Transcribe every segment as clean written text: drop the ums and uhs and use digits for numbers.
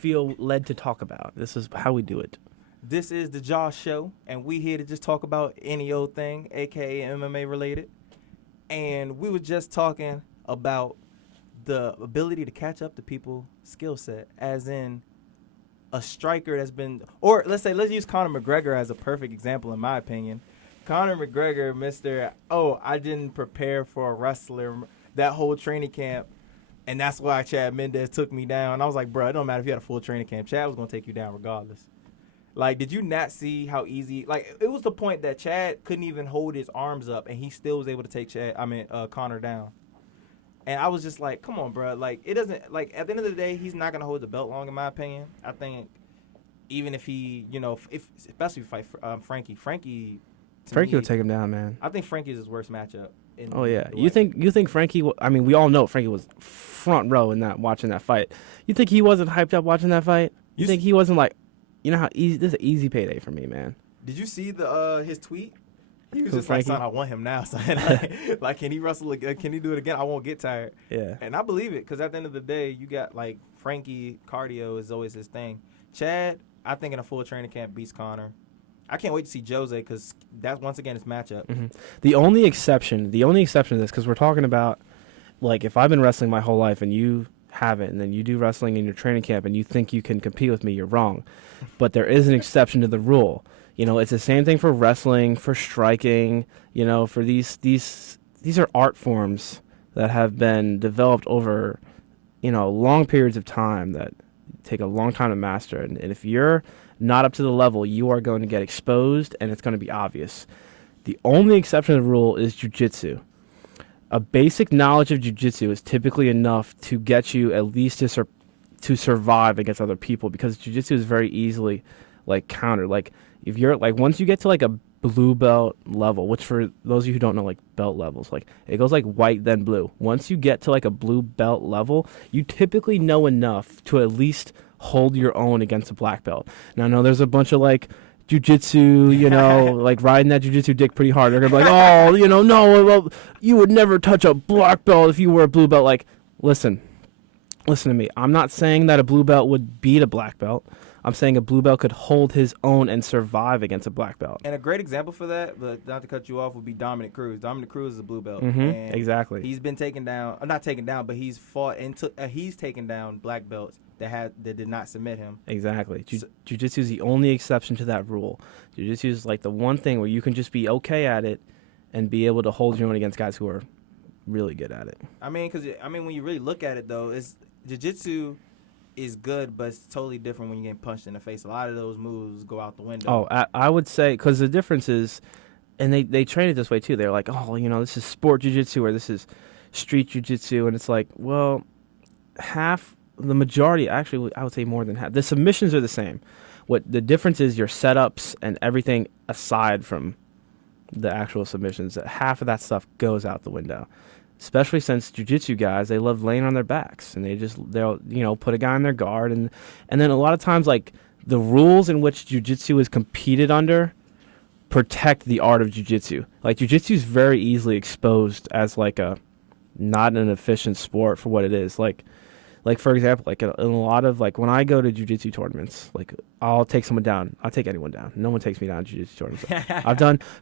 feel led to talk about. This is how we do it. This is the Jaw Show, and we here to just talk about any old thing, a.k.a. MMA related. And we were just talking about the ability to catch up to people's skill set, as in a striker that's been, or let's use Conor McGregor as a perfect example, in my opinion. Conor McGregor, I didn't prepare for a wrestler that whole training camp, and that's why Chad Mendez took me down. I was like, bro, it don't matter if you had a full training camp. Chad was going to take you down regardless. Like, did you not see how easy? Like, it was the point that Chad couldn't even hold his arms up, and he still was able to take Conor down. And I was just like, come on, bro. Like, it doesn't, like, at the end of the day, he's not going to hold the belt long, in my opinion. I think even if he, especially if he fight Frankie Frankie will take him down, man. I think Frankie is his worst matchup. Oh yeah, you think Frankie? I mean, we all know Frankie was front row in watching that fight. You think he wasn't hyped up watching that fight? You think he wasn't like, you know how easy this is an easy payday for me, man. Did you see his tweet? He was just Frankie? like, son, I want him now, son. like, can he wrestle again? Can he do it again? I won't get tired. Yeah. And I believe it, because at the end of the day, you got, like, Frankie, cardio is always his thing. Chad, I think in a full training camp, beats Conor. I can't wait to see Jose, because that's, once again, his matchup. Mm-hmm. The only exception to this, because we're talking about, like, if I've been wrestling my whole life and you haven't, and then you do wrestling in your training camp and you think you can compete with me, you're wrong. But there is an exception to the rule. You know, it's the same thing for wrestling, for striking, for these are art forms that have been developed over, long periods of time that take a long time to master. And if you're not up to the level, you are going to get exposed, and it's going to be obvious. The only exception to the rule is jiu-jitsu. A basic knowledge of jiu-jitsu is typically enough to get you at least to survive against other people, because jiu-jitsu is very easily, like, countered. Like, if you're, like, once you get to, like, a blue belt level, which for those of you who don't know, like, belt levels, like, it goes, like, white, then blue. Once you get to, like, a blue belt level, you typically know enough to at least hold your own against a black belt. Now, I know there's a bunch of, like, jiu-jitsu, like, riding that jiu-jitsu dick pretty hard. They're going to be like, oh, no, well, you would never touch a black belt if you were a blue belt. Like, listen to me. I'm not saying that a blue belt would beat a black belt. I'm saying a blue belt could hold his own and survive against a black belt. And a great example for that, but not to cut you off, would be Dominic Cruz. Dominic Cruz is a blue belt. Mm-hmm, and exactly. He's been taken down, not taken down, but he's fought he's taken down black belts that did not submit him. Exactly. Jiu-jitsu is the only exception to that rule. Jiu-jitsu is like the one thing where you can just be okay at it and be able to hold your own against guys who are really good at it. I mean, when you really look at it, though, jiu-jitsu is good, but it's totally different when you get punched in the face. A lot of those moves go out the window. Oh, I would say, because the difference is, and they train it this way too. They're like, this is sport jiu-jitsu or this is street jiu-jitsu, and it's like, well, the majority, actually, I would say more than half. The submissions are the same. What the difference is, your setups and everything aside from the actual submissions. Half of that stuff goes out the window. Especially since jiu-jitsu guys, they love laying on their backs, and they'll put a guy on their guard, and then a lot of times, like, the rules in which jiu-jitsu is competed under protect the art of jiu-jitsu. Like, jiu-jitsu is very easily exposed as, like, not an efficient sport for what it is. Like for example, like, in a lot of, like, when I go to jiu-jitsu tournaments, like, I'll take someone down. I'll take anyone down. No one takes me down in jiu-jitsu tournaments.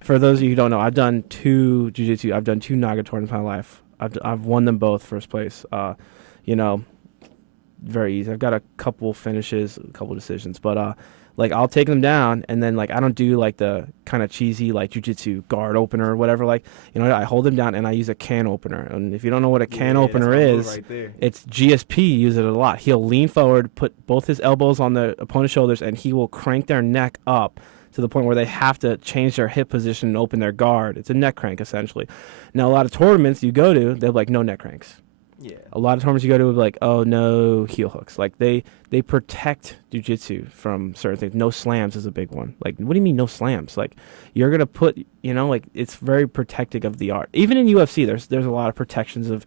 For those of you who don't know, I've done 2 jiu-jitsu. I've done 2 Naga tournaments in my life. I've won them both first place. Very easy. I've got a couple finishes, a couple decisions, but like, I'll take them down, and then, like, I don't do, like, the kind of cheesy, like, jiu-jitsu guard opener or whatever. Like, I hold them down and I use a can opener. And if you don't know what a can opener is, right, it's GSP uses it a lot. He'll lean forward, put both his elbows on the opponent's shoulders, and he will crank their neck up to the point where they have to change their hip position and open their guard. It's a neck crank, essentially. Now, a lot of tournaments you go to, they're like, no neck cranks. Yeah. A lot of tournaments you go to will be like, oh, no heel hooks. Like, they protect jiu-jitsu from certain things. No slams is a big one. Like, what do you mean no slams? Like, you're going to put, like, it's very protective of the art. Even in UFC, there's a lot of protections of,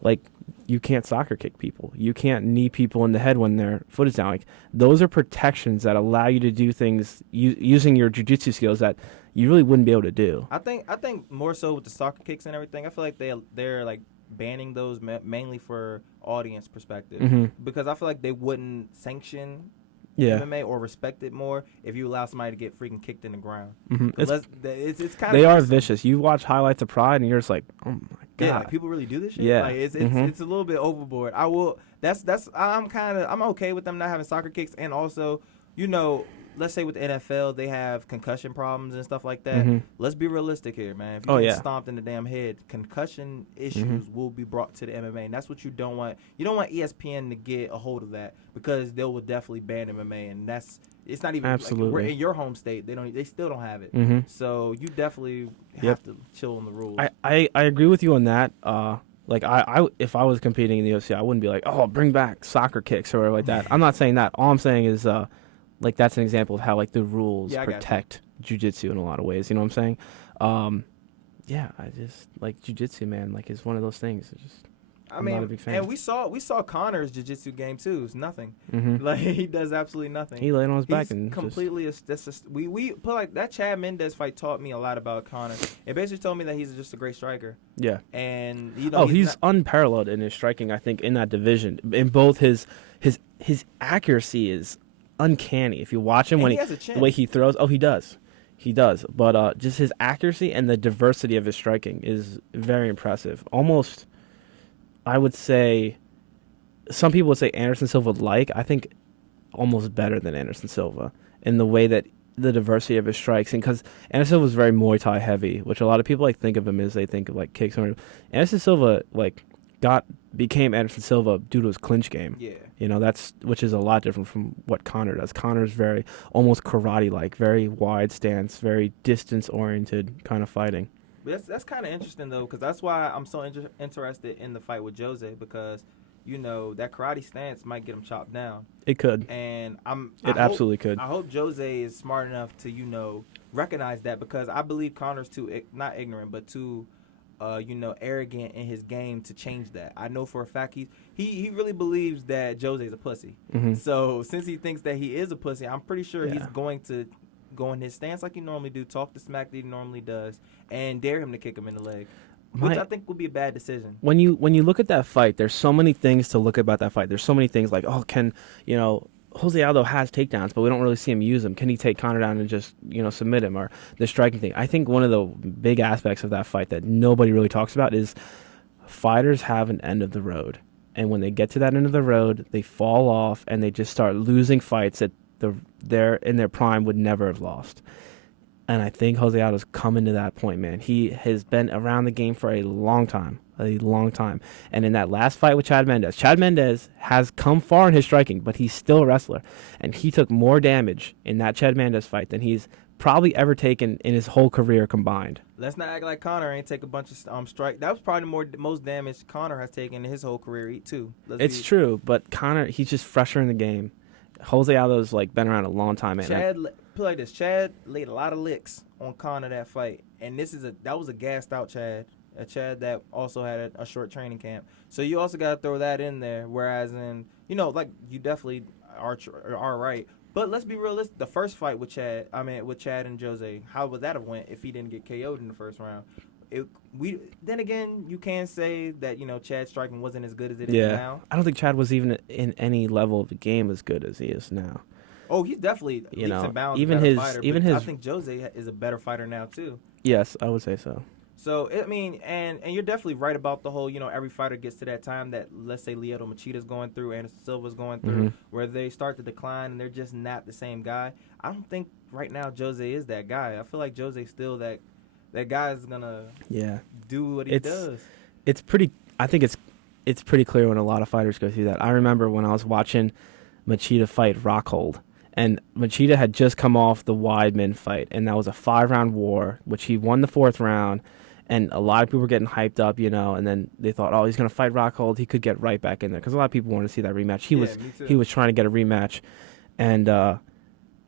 like, you can't soccer kick people. You can't knee people in the head when their foot is down. Like, those are protections that allow you to do things using your jiu-jitsu skills that you really wouldn't be able to do. I think more so with the soccer kicks and everything. I feel like they're like banning those mainly for audience perspective, Mm-hmm. because I feel like they wouldn't sanction Yeah. MMA or respect it more if you allow somebody to get freaking kicked in the ground. Mm-hmm. It's kind of They are vicious. You watch highlights of Pride, and you're just like, oh my god. Yeah, like people really do this shit. Yeah. Like it's Mhm. it's a little bit overboard. I will. I'm okay with them not having soccer kicks, and also, let's say with the NFL they have concussion problems and stuff like that. Mhm. Let's be realistic here, man. If you Oh, get yeah. stomped in the damn head, concussion issues will be brought to the MMA, and that's what you don't want. You don't want ESPN to get a hold of that, because they will definitely ban MMA, and it's not even Absolutely. Like, we're in your home state. They still don't have it. Mhm. So you definitely have Yep. to chill on the rules. I agree with you on that. Like I if I was competing in the UFC, I wouldn't be like, oh, bring back soccer kicks or whatever like that. I'm not saying that. All I'm saying is, like that's an example of how like the rules Yeah, I got you. protect jiu-jitsu in a lot of ways. You know what I'm saying? Yeah, I just like jiu-jitsu, man. Like it's one of those things. It's just, I'm not a big fan. And we saw Connor's jiu-jitsu game too. It's nothing. Mhm. Like he does absolutely nothing. He laid on his back He's and completely. We put like that Chad Mendez fight taught me a lot about Connor. It basically told me that he's just a great striker, yeah. and He's unparalleled in his striking. I think in that division, in both his accuracy is uncanny. If you watch him and when he has a chin. the way he throws, he does. But just his accuracy and the diversity of his striking is very impressive. Almost, I would say, some people would say Anderson Silva I think almost better than Anderson Silva in the way that the diversity of his strikes, and because Anderson Silva was very Muay Thai heavy, which a lot of people like think of him as they think of like kicks. Anderson Silva became Anderson Silva due to his clinch game. Yeah. Which is a lot different from what Connor does. Connor's very almost karate-like, very wide stance, very distance-oriented kind of fighting. But that's kind of interesting though, because that's why I'm so interested in the fight with Jose, because that karate stance might get him chopped down. It could. And absolutely could. I hope Jose is smart enough to recognize that, because I believe Connor's too not ignorant, but too arrogant in his game to change that. I know for a fact he really believes that Jose's a pussy. Mhm. So since he thinks that he is a pussy, I'm pretty sure Yeah. he's going to go in his stance like he normally do, talk the smack that he normally does, and dare him to kick him in the leg, which I think would be a bad decision. When you look at that fight, there's so many things to look about that fight. There's so many things like, Jose Aldo has takedowns, but we don't really see him use them. Can he take Conor down and just, submit him, or the striking thing? I think one of the big aspects of that fight that nobody really talks about is fighters have an end of the road. And when they get to that end of the road, they fall off and they just start losing fights that they're in their prime would never have lost. And I think Jose Aldo's coming to that point, man. He has been around the game for a long time. And in that last fight with Chad Mendez has come far in his striking, but he's still a wrestler. And he took more damage in that Chad Mendez fight than he's probably ever taken in his whole career combined. Let's not act like Conor ain't take a bunch of strike. That was probably the most damage Conor has taken in his whole career too. It's true, but Conor, he's just fresher in the game. Jose Aldo's been around a long time, man. Chad laid a lot of licks on Conor that fight, and that was a gassed out Chad. A Chad that also had a short training camp. So you also got to throw that in there. Whereas you definitely are right. But let's be realistic. The first fight with Chad and Jose, how would that have went if he didn't get KO'd in the first round? Then again, you can say that Chad's striking wasn't as good as it is now. I don't think Chad was even in any level of the game as good as he is now. Oh, he's definitely leaps and bounds even a better his fighter, even but his I think Jose is a better fighter now too. Yes, I would say so. So, and you're definitely right about the whole, every fighter gets to that time that, let's say, Lyoto Machida's going through, Anderson Silva's going through, where they start to decline and they're just not the same guy. I don't think right now Jose is that guy. I feel like Jose's still that guy is going to do what he does. I think it's pretty clear when a lot of fighters go through that. I remember when I was watching Machida fight Rockhold, and Machida had just come off the Weidman fight, and that was a 5-round war, which he won the 4th round. And a lot of people were getting hyped up, and then they thought, oh, he's going to fight Rockhold. He could get right back in there, because a lot of people wanted to see that rematch. He was trying to get a rematch, and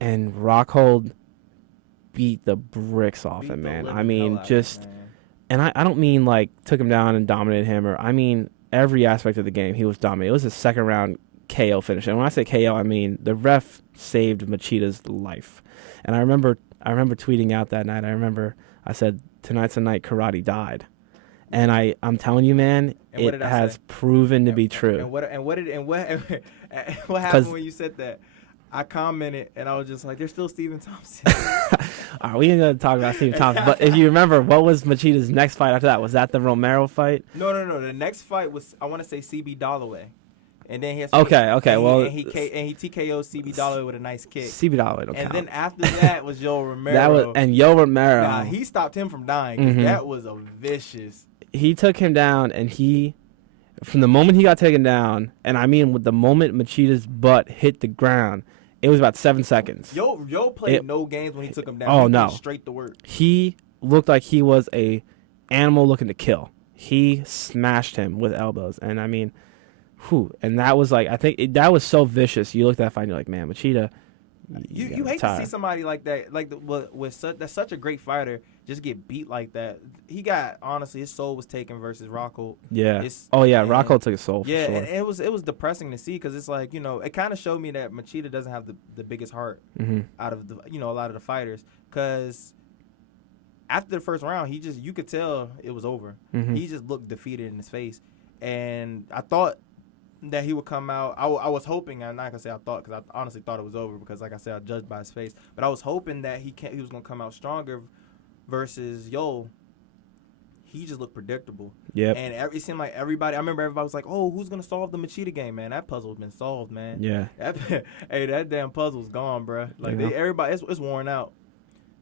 Rockhold beat the bricks off him, man. I mean, and I don't mean took him down and dominated him, or I mean every aspect of the game he was dominated. It was a 2nd round KO finish, and when I say KO, I mean the ref saved Machida's life. And I remember tweeting out that night. I said, tonight's the night karate died. And I'm telling you, man, And what it did I has say? proven to be true. And what happened when you said that? I commented and I was just like, "There's still Stephen Thompson." All right, we ain't gonna talk about Stephen Thompson, but if you remember, what was Machida's next fight after that? Was that the Romero fight? No. The next fight was, I want to say, CB Dollaway, and then he has Okay. and he TKO'd CB Dollaway with a nice kick. CB Dollaway don't And count. then after that was Yo Romero. That was Yo Romero. Nah, he stopped him from dying. 'Cause that was a vicious. He took him down, and from the moment he got taken down, and I mean with the moment Machida's butt hit the ground, it was about 7 seconds. Yo played no games when he took him down. Oh, He no. went straight to work. He looked like he was a animal looking to kill. He smashed him with elbows, and I mean, and that was like, I think that was so vicious. You looked at that fight, and you're like, man, Machida. You hate to see somebody like that, that's such a great fighter, just get beat like that. He got, honestly, his soul was taken versus Rocco. Yeah. Rocco took his soul. Yeah, for sure. and it was depressing to see, because it's like, it kind of showed me that Machida doesn't have the biggest heart out of a lot of the fighters, because after the first round, you could tell it was over. He just looked defeated in his face, and I thought that he would come out. I was hoping. I'm not gonna say I thought, because I honestly thought it was over, because like I said, I judged by his face. But I was hoping that he was gonna come out stronger. Versus he just looked predictable. Yep. And it seemed like everybody. I remember everybody was like, "Oh, who's gonna solve the Machida game, man? That puzzle's been solved, man." Yeah. That damn puzzle's gone, bro. Like everybody, it's worn out.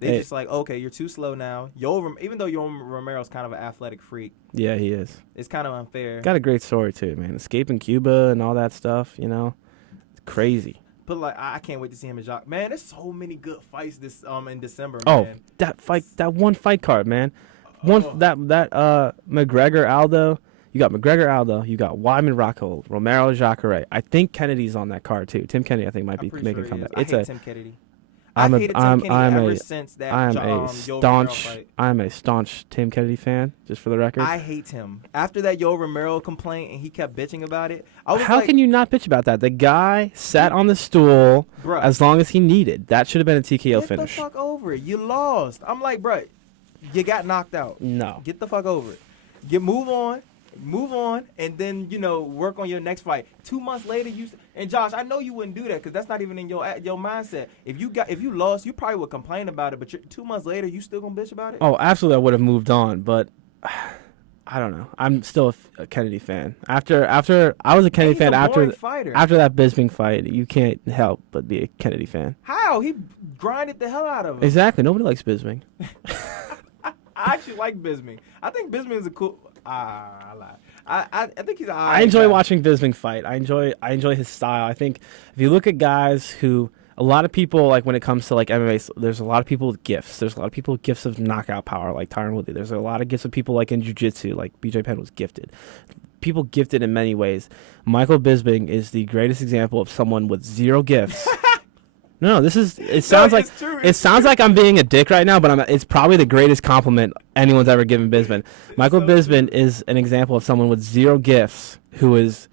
They just like, okay, you're too slow now. Even though Yo Romero's kind of an athletic freak. Yeah, he is. It's kind of unfair. Got a great story too, man. Escaping Cuba and all that stuff, It's crazy. But like, I can't wait to see him in Jacques. Man, there's so many good fights this in December. Oh, man. that one fight card, man. McGregor Aldo. You got McGregor Aldo. You got Weidman Rocco, Romero Jacare. I think Kennedy's on that card too. Tim Kennedy, I think, might be making a comeback. I hate Tim Kennedy. I've hated Tim Kennedy ever since that Yo Romero fight. I'm a staunch Tim Kennedy fan, just for the record. I hate him. After that Yo Romero complaint and he kept bitching about it, How can you not bitch about that? The guy sat on the stool as long as he needed. That should have been a TKO finish. Get the fuck over it. You lost. I'm like, bro, you got knocked out. No. Get the fuck over it. Move on, and then work on your next fight. 2 months later, and Josh, I know you wouldn't do that, because that's not even in your mindset. If you lost, you probably would complain about it. But 2 months later, you still gonna bitch about it? Oh, absolutely, I would have moved on. But I don't know. I'm still a Kennedy fan. After I was a Kennedy fan after that Bisping fight. You can't help but be a Kennedy fan. How? He grinded the hell out of him. Exactly. Nobody likes Bisping. I actually like Bisping. I think Bisping is a cool. I lied. I think he's. I enjoy watching Bisping fight. I enjoy his style. I think if you look at guys who, a lot of people, like when it comes to like MMA, there's a lot of people with gifts. There's a lot of people with gifts of knockout power, like Tyron Woodley. There's a lot of gifts of people like in jiu-jitsu, like BJ Penn was gifted. People gifted in many ways. Michael Bisping is the greatest example of someone with zero gifts. No, this is. It sounds like true, it sounds like I'm being a dick right now, but it's probably the greatest compliment anyone's ever given Bisping. Michael Bisping is an example of someone with zero gifts who is,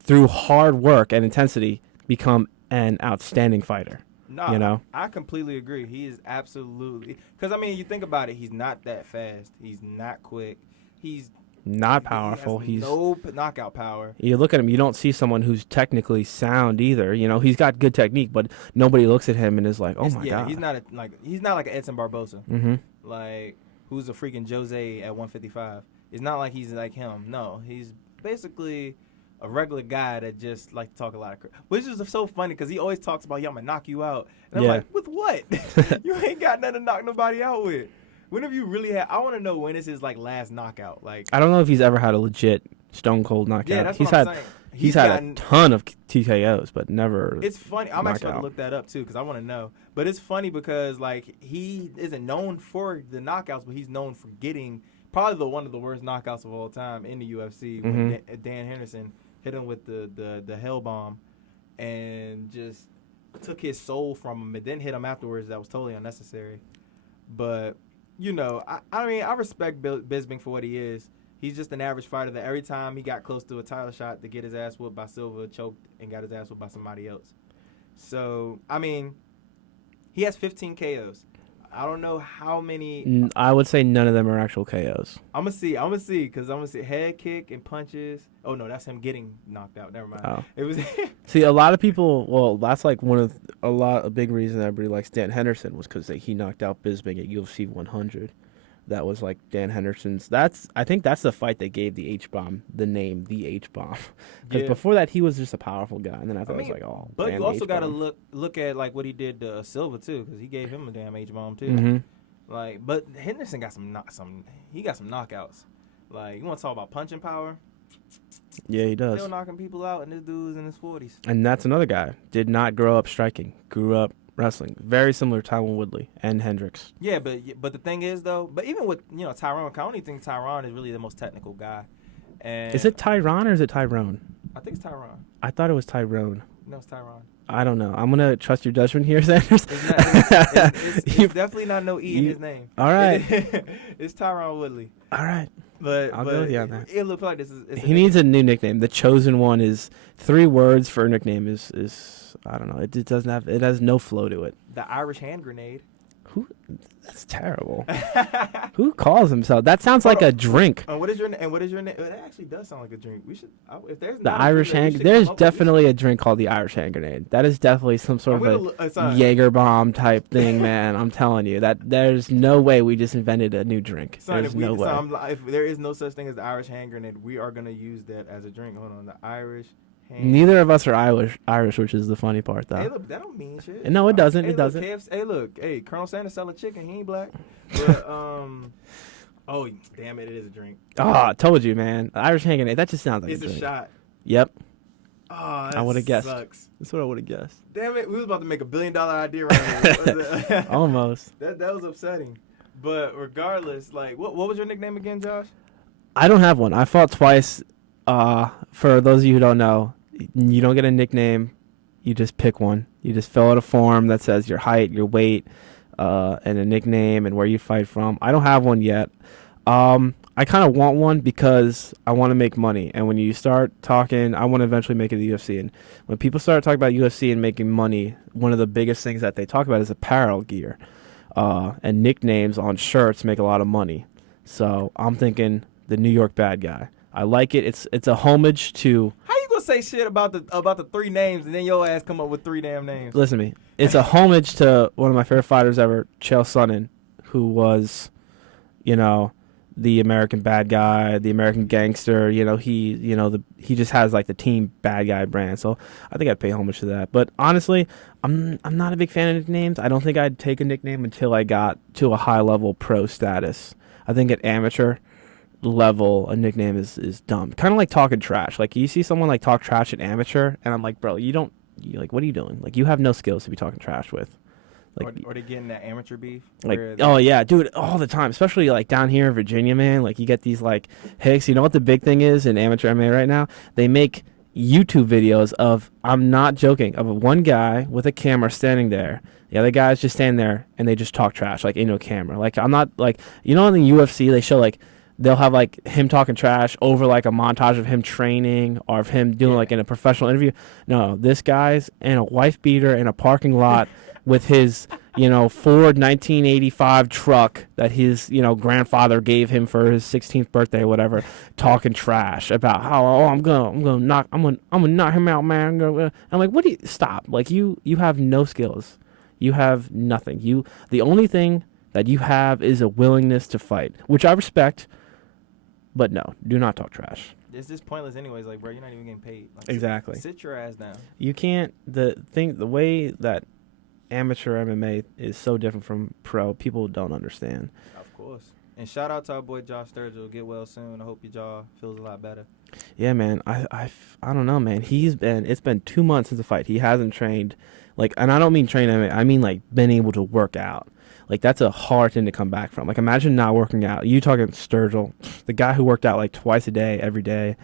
through hard work and intensity, become an outstanding fighter. No, I completely agree. He is absolutely, because I mean, you think about it. He's not that fast. He's not quick. He's not powerful. He's no knockout power. You look at him, you don't see someone who's technically sound either. He's got good technique, but nobody looks at him and is like, "Oh my god." He's not like an Edson Barbosa. Mm-hmm. Like, who's a freaking Jose at 155. It's not like he's like him. No, he's basically a regular guy that just like to talk a lot of crap. Which is so funny, because he always talks about, "Yeah, I'm gonna knock you out." And I'm like, with what? You ain't got nothing to knock nobody out with. When have you really had? I want to know when is his last knockout. Like, I don't know if he's ever had a legit stone cold knockout. Yeah, that's what I'm saying. He's had a ton of TKOs, but never. It's funny. I'm actually going to look that up too, because I want to know. But it's funny because like he isn't known for the knockouts, but he's known for getting probably one of the worst knockouts of all time in the UFC. Mm-hmm. When Dan Henderson hit him with the hell bomb, and just took his soul from him, and then hit him afterwards. That was totally unnecessary. But I mean, I respect Bisping for what he is. He's just an average fighter that every time he got close to a title shot to get his ass whooped by Silva, choked and got his ass whooped by somebody else. So, I mean, he has 15 KOs. I don't know how many. I would say none of them are actual KOs. I'm gonna see, because I'm gonna see head kick and punches. Oh no, that's him getting knocked out. Never mind. Oh. It was. See, a lot of people. Well, that's like a big reason everybody likes Dan Henderson was because he knocked out Bisping at UFC 100. That was like Dan Henderson's. I think that's the fight that gave the H bomb the name the H bomb. Because before that he was just a powerful guy, and then I thought it was like, oh. But man, you also got to look at like what he did to Silva too, because he gave him a damn H bomb too. Mm-hmm. Like, but Henderson got some knockouts. Like, you want to talk about punching power? Yeah, he does. Still knocking people out, and this dude's in his 40s. And that's another guy. Did not grow up striking. Grew up wrestling. Very similar to Tyron Woodley and Hendricks. Yeah, but the thing is though, but even with Tyron, I don't even think Tyron is really the most technical guy. And is it Tyron or is it Tyrone? I think it's Tyron. I thought it was Tyrone. No, it's Tyron. I don't know. I'm gonna trust your judgment here, Sanders. It's definitely not no E in his name. All right. It's Tyron Woodley. All right. But I'll go with you on that. It looks like this is. He needs a new nickname. The chosen one is 3 words for a nickname. Is I don't know. It doesn't have. It has no flow to it. The Irish hand grenade. Who? That's terrible. Who calls himself? That sounds like a drink. And what is your name? It actually does sound like a drink. We should. If there's the Irish hand. There's definitely a drink called the Irish hand grenade. That is definitely some sort of a Jaeger bomb type thing, man. I'm telling you that there's no way we just invented a new drink. There's no way. If there is no such thing as the Irish hand grenade, we are gonna use that as a drink. Hold on, the Irish. Neither of us are Irish, which is the funny part, though. Hey, look, that don't mean shit. No, it doesn't. Hey, it doesn't. Hey, Colonel Sanders sell a chicken. He ain't black. But, oh, damn it, it is a drink. Oh, I told you, man. Irish hand grenade. That just sounds like it's a drink. It's a shot. Yep. Oh, that I would have guessed. Sucks. That's what I would have guessed. Damn it, we was about to make $1 billion idea right here. Almost. That was upsetting. But regardless, like, what was your nickname again, Josh? I don't have one. I fought twice. For those of you who don't know, you don't get a nickname. You just pick one. You just fill out a form that says your height, your weight, and a nickname and where you fight from. I don't have one yet. I kind of want one because I want to make money. And when you start talking, I want to eventually make it to the UFC. And when people start talking about UFC and making money, one of the biggest things that they talk about is apparel gear. And nicknames on shirts make a lot of money. So I'm thinking the New York bad guy. I like it. It's a homage to. How you gonna say shit about the 3 names and then your ass come up with 3 damn names? Listen to me. It's a homage to one of my favorite fighters ever, Chael Sonnen, who was, the American bad guy, the American gangster. He just has like the team bad guy brand. So I think I'd pay homage to that. But honestly, I'm not a big fan of nicknames. I don't think I'd take a nickname until I got to a high level pro status. I think at amateur level a nickname is dumb. Kind of like talking trash. Like you see someone like talk trash at amateur and I'm like, bro, what are you doing? Like you have no skills to be talking trash with. Like or they getting that amateur beef. Like oh yeah, dude, all the time. Especially like down here in Virginia, man. Like you get these like hicks. You know what the big thing is in amateur MMA right now? They make YouTube videos of, I'm not joking, of one guy with a camera standing there. The other guy's just standing there and they just talk trash like into a camera. Like I'm not like in the UFC they show like they'll have like him talking trash over like a montage of him training or of him doing like in a professional interview. No, this guy's in a wife beater in a parking lot with his, Ford 1985 truck that his, grandfather gave him for his 16th birthday or whatever, talking trash about how I'm gonna knock him out, man. I'm like, what do you stop? Like you have no skills. You have nothing. The only thing that you have is a willingness to fight, which I respect. But no, do not talk trash. It's just pointless anyways. Like, bro, you're not even getting paid. Like, exactly. Sit your ass down. You can't. The way that amateur MMA is so different from pro, people don't understand. Of course. And shout out to our boy Josh Sturgill. Get well soon. I hope your jaw feels a lot better. Yeah, man. I don't know, man. It's been 2 months since the fight. He hasn't trained, and I don't mean train MMA. I mean like been able to work out. Like, that's a hard thing to come back from. Like, imagine not working out. You talking Sturgill, the guy who worked out, like, twice a day, every day,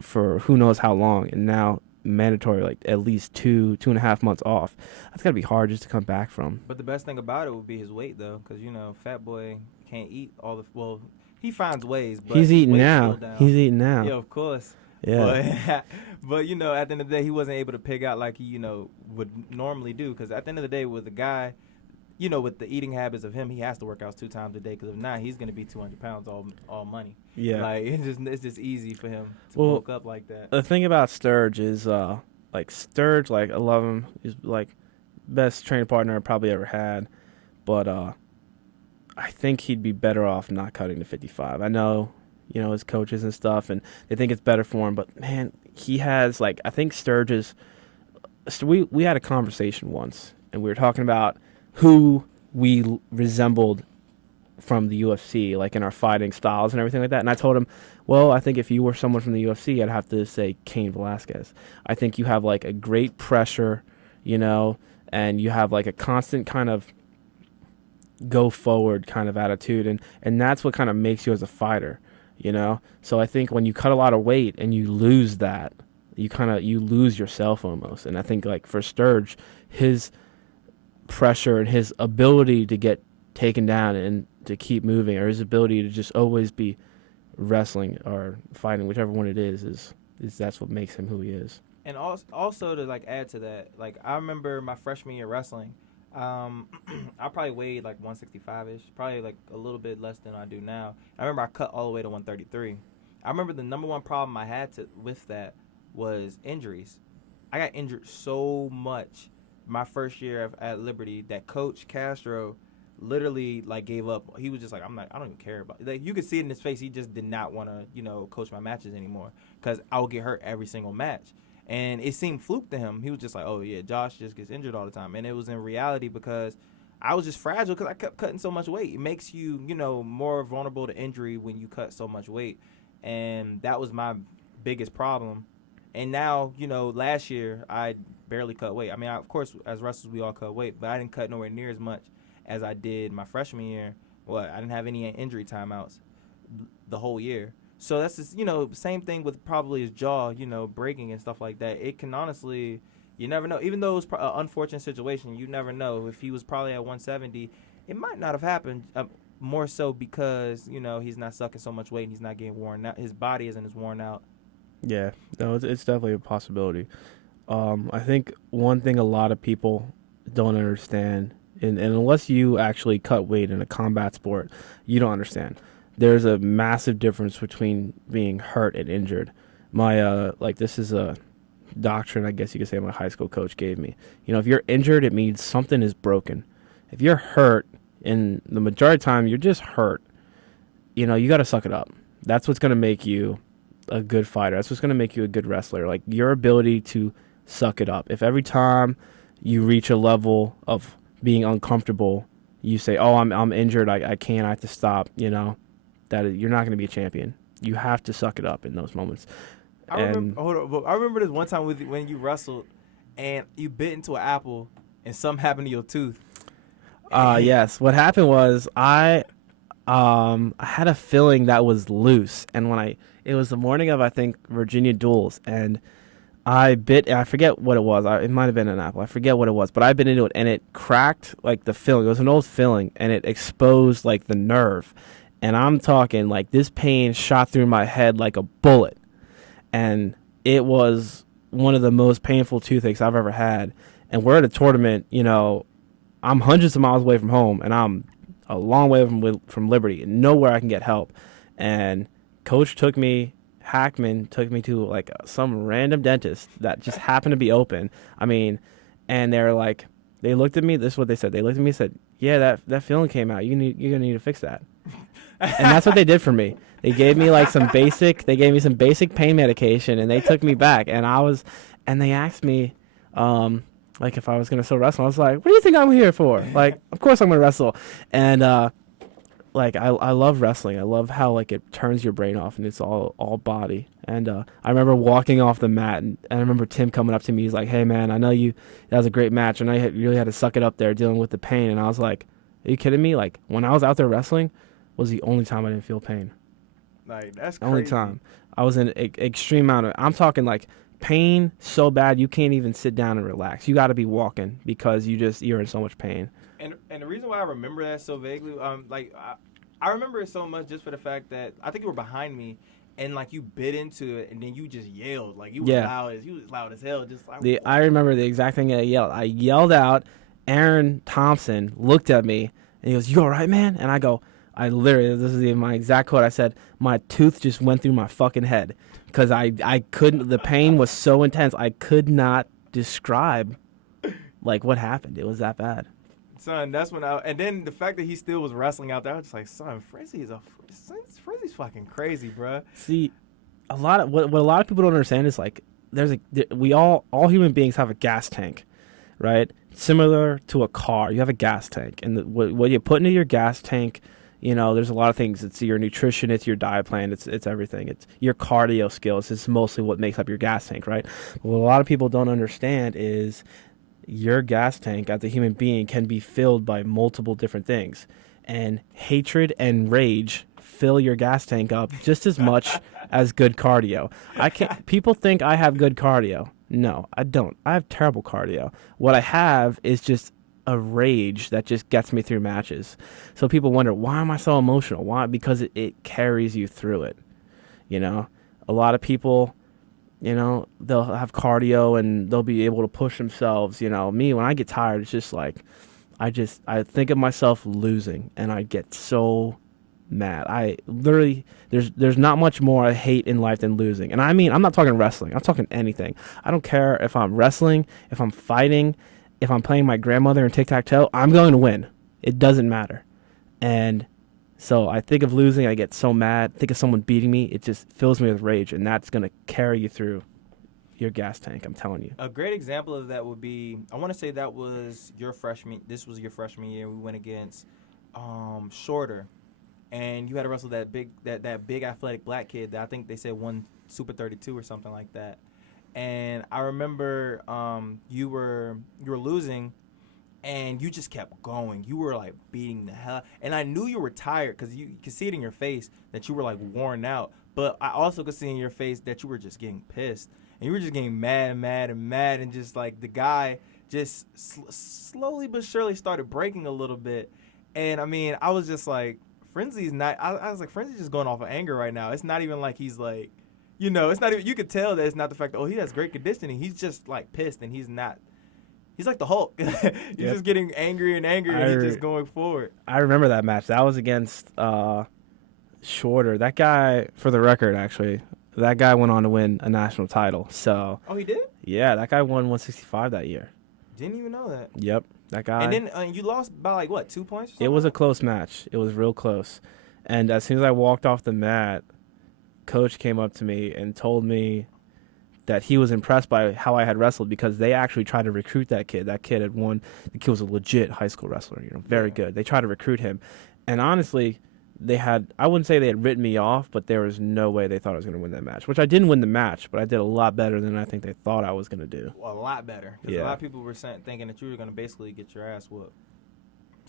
for who knows how long, and now mandatory, like, at least 2.5 months off. That's got to be hard just to come back from. But the best thing about it would be his weight, though, because, Fat Boy can't eat all the – well, he finds ways, but he's eating now. He's eating now. Yeah, of course. Yeah. But at the end of the day, he wasn't able to pig out like he, would normally do, because at the end of the day, with a guy – you know, with the eating habits of him, he has to work out 2 times a day because if not, he's gonna be 200 pounds all money. Yeah. Like it's just easy for him to Well, bulk up like that. The thing about Sturge is, like Sturge, like I love him. He's like best training partner I probably ever had, but I think he'd be better off not cutting to 55. I know, you know, his coaches and stuff, and they think it's better for him, but man, he has like I think Sturge's. So we had a conversation once, and we were talking about who we resembled from the UFC, like in our fighting styles and everything like that. And I told him, well, I think if you were someone from the UFC, I'd have to say Cain Velasquez. I think you have like a great pressure, you know, and you have like a constant kind of go forward kind of attitude, and that's what kind of makes you as a fighter, you know. So I think when you cut a lot of weight and you lose that, you lose yourself almost. And I think like for Sturge, his pressure and his ability to get taken down and to keep moving, or his ability to just always be wrestling or fighting, whichever one it is that's what makes him who he is. And also to like add to that, like I remember my freshman year wrestling, I probably weighed like 165-ish, probably like a little bit less than I do now. I remember I cut all the way to 133. I remember the number one problem I had with that was injuries. I got injured so much my first year at Liberty that Coach Castro literally like gave up. He was just like, I don't even care about it. Like, you could see it in his face. He just did not want to, you know, coach my matches anymore because I would get hurt every single match. And it seemed fluke to him. He was just like, oh, yeah, Josh just gets injured all the time. And it was in reality because I was just fragile because I kept cutting so much weight. It makes you, you know, more vulnerable to injury when you cut so much weight. And that was my biggest problem. And now, you know, last year I barely cut weight. I mean, of course, as wrestlers, we all cut weight, but I didn't cut nowhere near as much as I did my freshman year. Well, I didn't have any injury timeouts the whole year. So that's just, you know, same thing with probably his jaw, you know, breaking and stuff like that. It can honestly, you never know. Even though it was an unfortunate situation, you never know. If he was probably at 170, it might not have happened. More so because, you know, he's not sucking so much weight and he's not getting worn out. His body isn't as worn out. Yeah, no, it's definitely a possibility. I think one thing a lot of people don't understand, and unless you actually cut weight in a combat sport, you don't understand. There's a massive difference between being hurt and injured. My this is a doctrine, I guess you could say, my high school coach gave me. You know, if you're injured, it means something is broken. If you're hurt, and the majority of the time you're just hurt, you know, you got to suck it up. That's what's going to make you a good fighter. That's what's going to make you a good wrestler. Like, your ability to suck it up. If every time you reach a level of being uncomfortable, you say, oh, I'm injured, I can't, I have to stop, you know, you're not going to be a champion. You have to suck it up in those moments. I remember this one time when you wrestled and you bit into an apple and something happened to your tooth. Yes. What happened was I had a filling that was loose, and it was the morning of, I think, Virginia duels, and I forget what it was. It might have been an apple. I forget what it was, but I bit into it, and it cracked like the filling. It was an old filling, and it exposed like the nerve. And I'm talking like this pain shot through my head like a bullet. And it was one of the most painful toothaches I've ever had. And we're at a tournament, you know, I'm hundreds of miles away from home, and I'm a long way from Liberty, and nowhere I can get help. And Hackman took me to like some random dentist that just happened to be open. I mean, and they looked at me, this is what they said. They looked at me and said, yeah, that filling came out. You're going to need to fix that. And that's what they did for me. They gave me some basic pain medication, and they took me back. And they asked me, like, if I was going to still wrestle. I was like, what do you think I'm here for? Like, of course I'm going to wrestle. And, I love wrestling. I love how, like, it turns your brain off, and it's all body. And I remember walking off the mat, and I remember Tim coming up to me. He's like, hey, man, I know that was a great match, and you really had to suck it up there dealing with the pain. And I was like, are you kidding me? Like, when I was out there wrestling was the only time I didn't feel pain. Like, that's crazy. Only time. I was in an extreme amount of, I'm talking like pain so bad you can't even sit down and relax. You got to be walking because you're in so much pain. And the reason why I remember that so vaguely, I remember it so much just for the fact that I think you were behind me, and like you bit into it, and then you just yelled, like you was loud as hell, just like. I remember the exact thing I yelled. I yelled out, Aaron Thompson looked at me and he goes, "You all right, man?" And I go, I literally, this is even my exact quote. I said, "My tooth just went through my fucking head," because I couldn't. The pain was so intense. I could not describe like what happened. It was that bad. Son, that's when and then the fact that he still was wrestling out there, I was just like, son, Frenzy's fucking crazy, bro. See, a lot of what a lot of people don't understand is like we all human beings have a gas tank, right? Similar to a car, you have a gas tank, and what you put into your gas tank, there's a lot of things. It's your nutrition, it's your diet plan, it's everything. It's your cardio skills. It's mostly what makes up your gas tank, right? But what a lot of people don't understand is your gas tank as a human being can be filled by multiple different things, and hatred and rage fill your gas tank up just as much as good cardio. People think I have good cardio. No, I don't. I have terrible cardio. What I have is just a rage that just gets me through matches. So people wonder, why am I so emotional? Why? Because it carries you through it. A lot of people, they'll have cardio and they'll be able to push themselves. Me, when I get tired, it's just like, I think of myself losing and I get so mad. I literally, there's not much more I hate in life than losing. And I mean, I'm not talking wrestling. I'm talking anything. I don't care if I'm wrestling, if I'm fighting, if I'm playing my grandmother in tic-tac-toe, I'm going to win. It doesn't matter. And so I think of losing, I get so mad. Think of someone beating me, it just fills me with rage, and that's going to carry you through your gas tank, I'm telling you. A great example of that would be, I want to say that was this was your freshman year. We went against Shorter. And you had to wrestle that big athletic black kid that I think they said won Super 32 or something like that. And I remember you were losing, and you just kept going. You were like beating the hell. And I knew you were tired because you could see it in your face that you were like worn out. But I also could see in your face that you were just getting pissed. And you were just getting mad, and just like the guy just slowly but surely started breaking a little bit. And I mean, I was just like, Frenzy's not. I was like, Frenzy's just going off of anger right now. It's not even like he's like, it's not even. You could tell that it's not the fact that he has great conditioning. He's just like pissed, and he's not. He's like the Hulk. He's just getting angry and he's just going forward. I remember that match. That was against Shorter. That guy, for the record, actually, that guy went on to win a national title. So. Oh, he did? Yeah, that guy won 165 that year. Didn't even know that. Yep. That guy. And then you lost by like what, 2 points? It was a close match. It was real close. And as soon as I walked off the mat, Coach came up to me and told me that he was impressed by how I had wrestled because they actually tried to recruit that kid. That kid had won. The kid was a legit high school wrestler, very good. They tried to recruit him. And honestly, I wouldn't say they had written me off, but there was no way they thought I was going to win that match, which I didn't win the match, but I did a lot better than I think they thought I was going to do. Well, a lot better. Because yeah. A lot of people were thinking that you were going to basically get your ass whooped.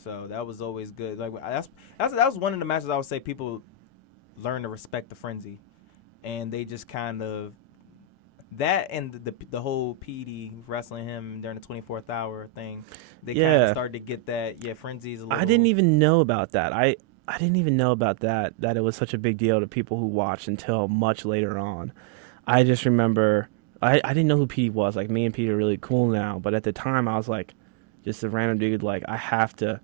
So that was always good. Like that was one of the matches I would say people learn to respect the Frenzy. And they just kind of, that and the whole PD wrestling him during the 24th hour thing, they kind of started to get that, Frenzy's a little. I didn't even know about that. I didn't even know about that it was such a big deal to people who watched until much later on. I just remember, I didn't know who PD was. Like, me and PD are really cool now, but at the time I was like, just a random dude, like, I have to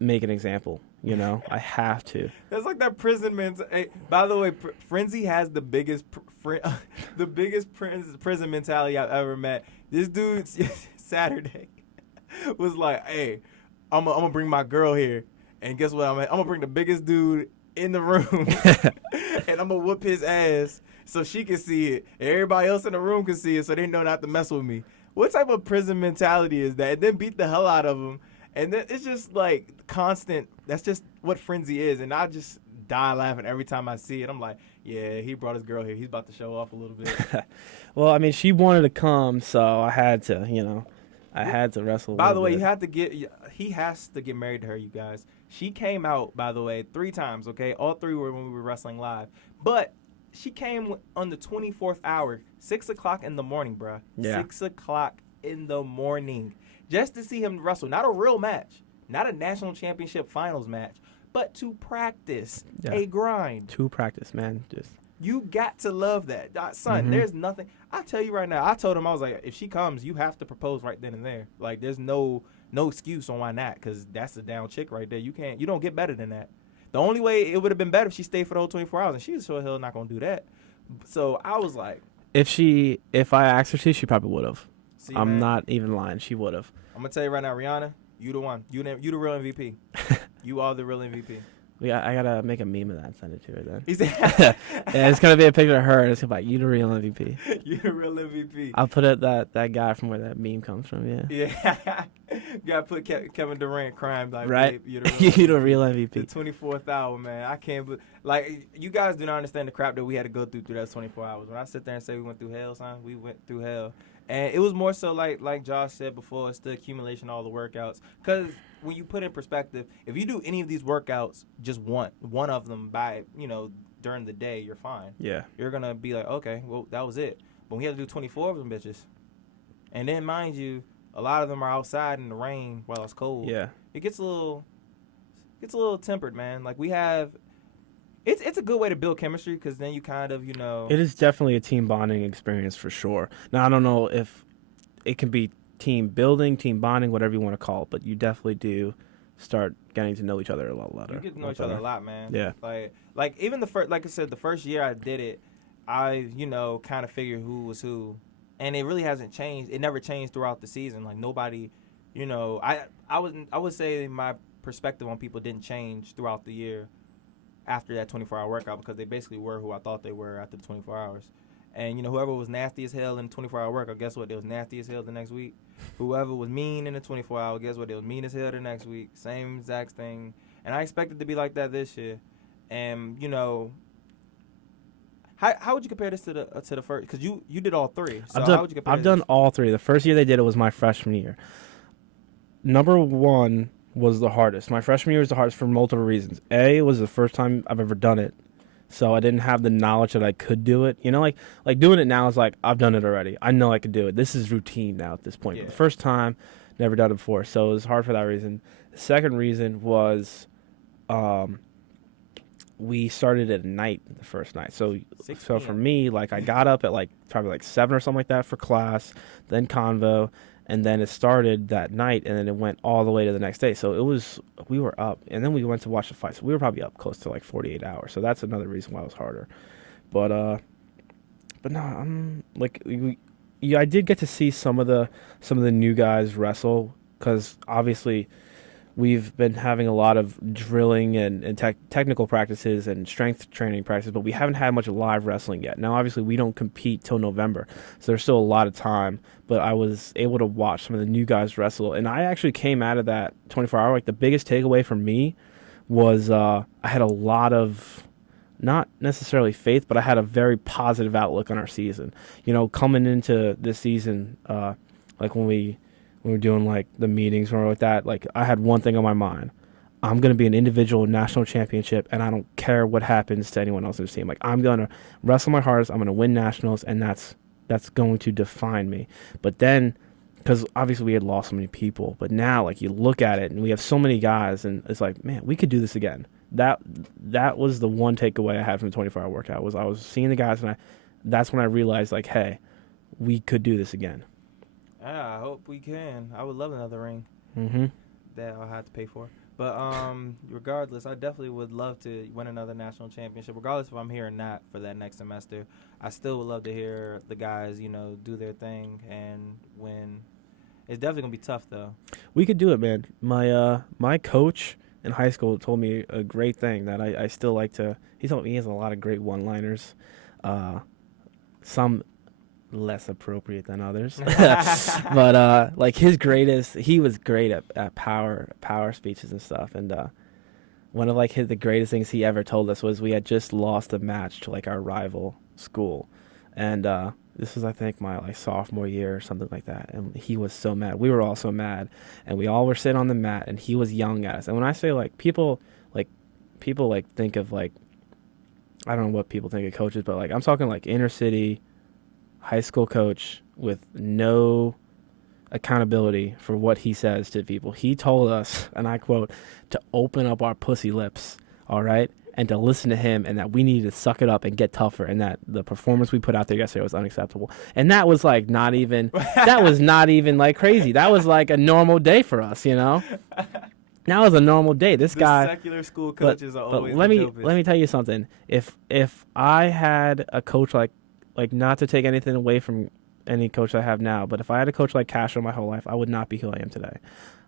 make an example, I have to. That's like that prison mentality. Hey, by the way, Frenzy has the biggest prison mentality I've ever met. This dude Saturday was like, hey, I'm gonna bring my girl here. And guess what? I'm gonna bring the biggest dude in the room, and I'm gonna whoop his ass so she can see it, and everybody else in the room can see it, so they know not to mess with me. What type of prison mentality is that? And then beat the hell out of him, and then it's just like constant. That's just what Frenzy is, and I just die laughing every time I see it. I'm like, yeah, he brought his girl here. He's about to show off a little bit. Well, I mean, she wanted to come, so I had to, I had to wrestle. By the way, he has to get married to her, you guys. She came out, by the way, 3 times, okay? All 3 were when we were wrestling live. But she came on the 24th hour, 6 o'clock in the morning, bruh. Yeah. 6 o'clock in the morning. Just to see him wrestle. Not a real match. Not a national championship finals match. But to practice a grind. To practice, man. You got to love that. Son, there's nothing. I tell you right now, I told him, I was like, if she comes, you have to propose right then and there. Like, there's no excuse on why not, because that's a down chick right there. You don't get better than that. The only way it would have been better if she stayed for the whole 24 hours, and she was sure hell not going to do that. So I was like. If I asked her to, she probably would have. I'm Man, not even lying. She would have. I'm going to tell you right now, Rihanna, you the one. You the real MVP. You are the real MVP. I gotta make a meme of that and send it to her then. He said, yeah, it's gonna be a picture of her and it's gonna be like, you the real MVP. You the real MVP. I'll put it that guy from where that meme comes from, yeah. Yeah. You gotta put Kevin Durant crying like, right? Babe, you the real MVP. The MVP. The 24th hour, man. I can't like, you guys do not understand the crap that we had to go through those 24 hours. When I sit there and say we went through hell, son, we went through hell. And it was more so like Josh said before, it's the accumulation of all the workouts. Because when you put in perspective, if you do any of these workouts, just one of them during the day, you're fine. Yeah. You're going to be like, okay, well, that was it. But we had to do 24 of them bitches. And then, mind you, a lot of them are outside in the rain while it's cold. Yeah. It gets a little tempered, man. Like, we have... It's a good way to build chemistry because then you kind of, It is definitely a team bonding experience for sure. Now, I don't know if it can be team building, team bonding, whatever you want to call it, but you definitely do start getting to know each other a lot better. You get to know each other a lot, man. Yeah. Like even like I said, the first year I did it, I, kind of figured who was who. And it really hasn't changed. It never changed throughout the season. Like, nobody, I would say my perspective on people didn't change throughout the year after that 24-hour workout because they basically were who I thought they were after the 24 hours. And, whoever was nasty as hell in the 24-hour workout, guess what? They was nasty as hell the next week. Whoever was mean in the 24-hour, guess what? They was mean as hell the next week. Same exact thing. And I expect it to be like that this year. And, how would you compare this to the first? Because you did all three. So how would you compare I've done all three. The first year they did it was my freshman year. Number one was the hardest. My freshman year was the hardest for multiple reasons. A, it was the first time I've ever done it, so I didn't have the knowledge that I could do it. Like doing it now is like, I've done it already. I know I could do it. This is routine now at this point. Yeah. But the first time, never done it before, so it was hard for that reason. The second reason was we started at night the first night. So for me, like, I got up at probably 7 or something like that for class, then convo. And then it started that night, and then it went all the way to the next day. So we were up, and then we went to watch the fight. So we were probably up close to 48 hours. So that's another reason why it was harder. But no, I'm I did get to see some of the new guys wrestle because obviously we've been having a lot of drilling and technical practices and strength training practices, but we haven't had much live wrestling yet. Now, obviously, we don't compete till November, so there's still a lot of time, but I was able to watch some of the new guys wrestle, and I actually came out of that 24-hour, the biggest takeaway for me was I had a lot of, not necessarily faith, but I had a very positive outlook on our season. Coming into this season, when we were doing the meetings or like that, I had one thing on my mind. I'm going to be an individual national championship, and I don't care what happens to anyone else in the team. I'm going to wrestle my hardest. I'm going to win nationals, and that's going to define me. But then, because obviously we had lost so many people, but now you look at it, and we have so many guys, and it's man, we could do this again. That was the one takeaway I had from the 24-hour workout was I was seeing the guys, and that's when I realized hey, we could do this again. Yeah, I hope we can. I would love another ring that I'll have to pay for. But regardless, I definitely would love to win another national championship, regardless if I'm here or not for that next semester. I still would love to hear the guys, do their thing and win. It's definitely going to be tough, though. We could do it, man. My coach in high school told me a great thing that I still like to. He told me he has a lot of great one-liners. Some less appropriate than others. But his greatest, he was great at power speeches and stuff. And one of the greatest things he ever told us was we had just lost a match to our rival school. And this was, I think, my sophomore year or something like that. And he was so mad. We were all so mad. And we all were sitting on the mat, and he was yelling at us. And when I say people think of I don't know what people think of coaches, but I'm talking inner city high school coach with no accountability for what he says to people. He told us, and I quote, to open up our pussy lips, all right? and to listen to him, and that we needed to suck it up and get tougher, and that the performance we put out there yesterday was unacceptable. And that was like not even like crazy. That was like a normal day for us, you know. That was a normal day. This The guy. secular school coaches are always let the me dopest. tell you something. If I had a coach like not to take anything away from any coach I have now, but if I had a coach like Castro my whole life, I would not be who I am today.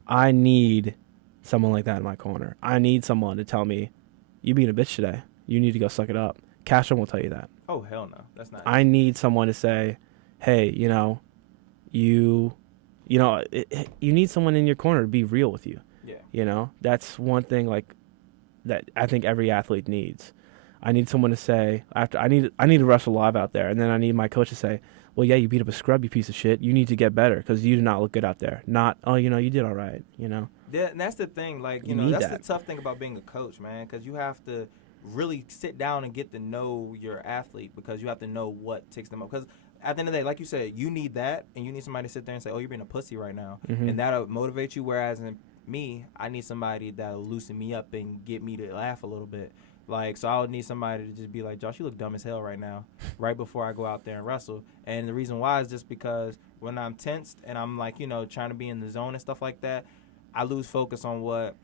I need someone like that in my corner. I need someone to tell me, you being a bitch today. You need to go suck it up. Castro won't tell you that. Oh hell no, that's not. I need someone to say, hey, you know, you need someone in your corner to be real with you. Yeah. You know, that's one thing like that I think every athlete needs. I need someone to say after I need to wrestle live out there, and then I need my coach to say, well, yeah, you beat up a scrub, you piece of shit. You need to get better because you did not look good out there. Not, oh, you know, you did all right. You know. Yeah, and that's the thing. Like, You need that's that. the tough thing about being a coach, man, because you have to really sit down and get to know your athlete because you have to know what takes them up. Because at the end of the day, like you said, you need that, and you need somebody to sit there and say, oh, you're being a pussy right now, Mhm. and that'll motivate you. Whereas in me, I need somebody that'll loosen me up and get me to laugh a little bit. Like, so I would need somebody to just be like, Josh, you look dumb as hell right now, right before I go out there and wrestle. And the reason why is just because when I'm tensed and I'm like, trying to be in the zone and stuff like that, I lose focus on what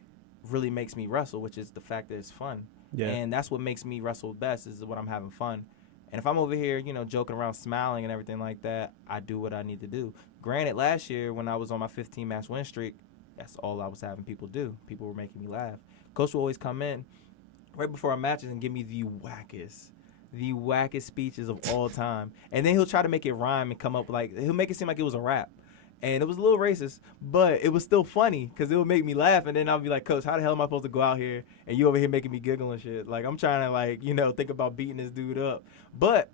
really makes me wrestle, which is the fact that it's fun. Yeah. And that's what makes me wrestle best is when I'm having fun. And if I'm over here, joking around, smiling and everything like that, I do what I need to do. Granted, last year when I was on my 15-match win streak, that's all I was having people do. People were making me laugh. Coach will always come in right before our matches and give me the wackest speeches of all time. And then he'll try to make it rhyme and come up he'll make it seem like it was a rap. And it was a little racist, but it was still funny because it would make me laugh. And then I'll be like, Coach, how the hell am I supposed to go out here and you over here making me giggle and shit? Like, I'm trying to, think about beating this dude up. But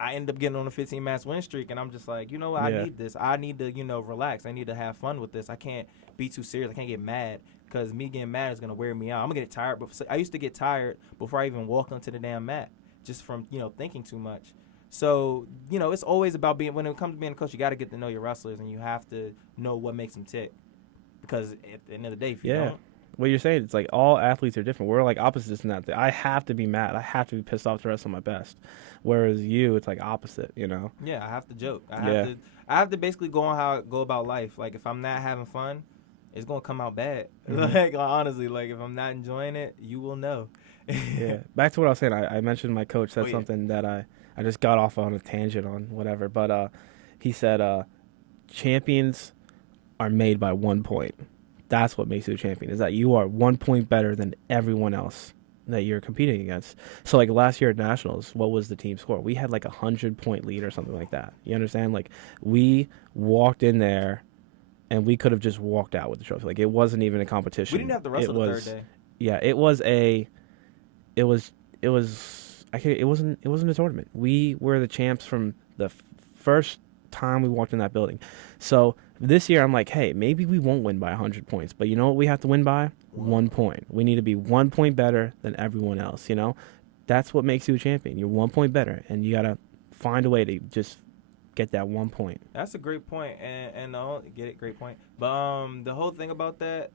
I end up getting on a 15-match win streak, and I'm just like, you know what? Yeah. I need this. I need to, relax. I need to have fun with this. I can't be too serious. I can't get mad because me getting mad is going to wear me out. I'm going to get tired. I used to get tired before I even walk onto the damn mat just from, thinking too much. So, it's always about when it comes to being a coach, you got to get to know your wrestlers, and you have to know what makes them tick. Because at the end of the day, if you don't. What you're saying, it's like all athletes are different. We're like opposites in that. I have to be mad. I have to be pissed off to wrestle my best. Whereas you, it's like opposite, Yeah, I have to joke. I have to basically go on how I go about life. Like, if I'm not having fun, it's going to come out bad. Mhm. Like, honestly, if I'm not enjoying it, you will know. Yeah. Back to what I was saying. I mentioned my coach said Oh, yeah. something that I just got off on a tangent on whatever. But he said champions are made by 1 point. That's what makes you a champion, is that you are 1 point better than everyone else that you're competing against. So, like, last year at Nationals, what was the team score? We had, like, 100-point lead or something like that. You understand? Like, we walked in there, and we could have just walked out with the trophy. Like, it wasn't even a competition. We didn't have to wrestle the third day. Yeah, it wasn't a tournament. We were the champs from the first time we walked in that building. So this year I'm like, hey, maybe we won't win by 100 points, but you know what we have to win by? 1 point. We need to be 1 point better than everyone else, That's what makes you a champion. You're 1 point better, and you got to find a way to just get that 1 point. That's a great point, and great point. But the whole thing about that,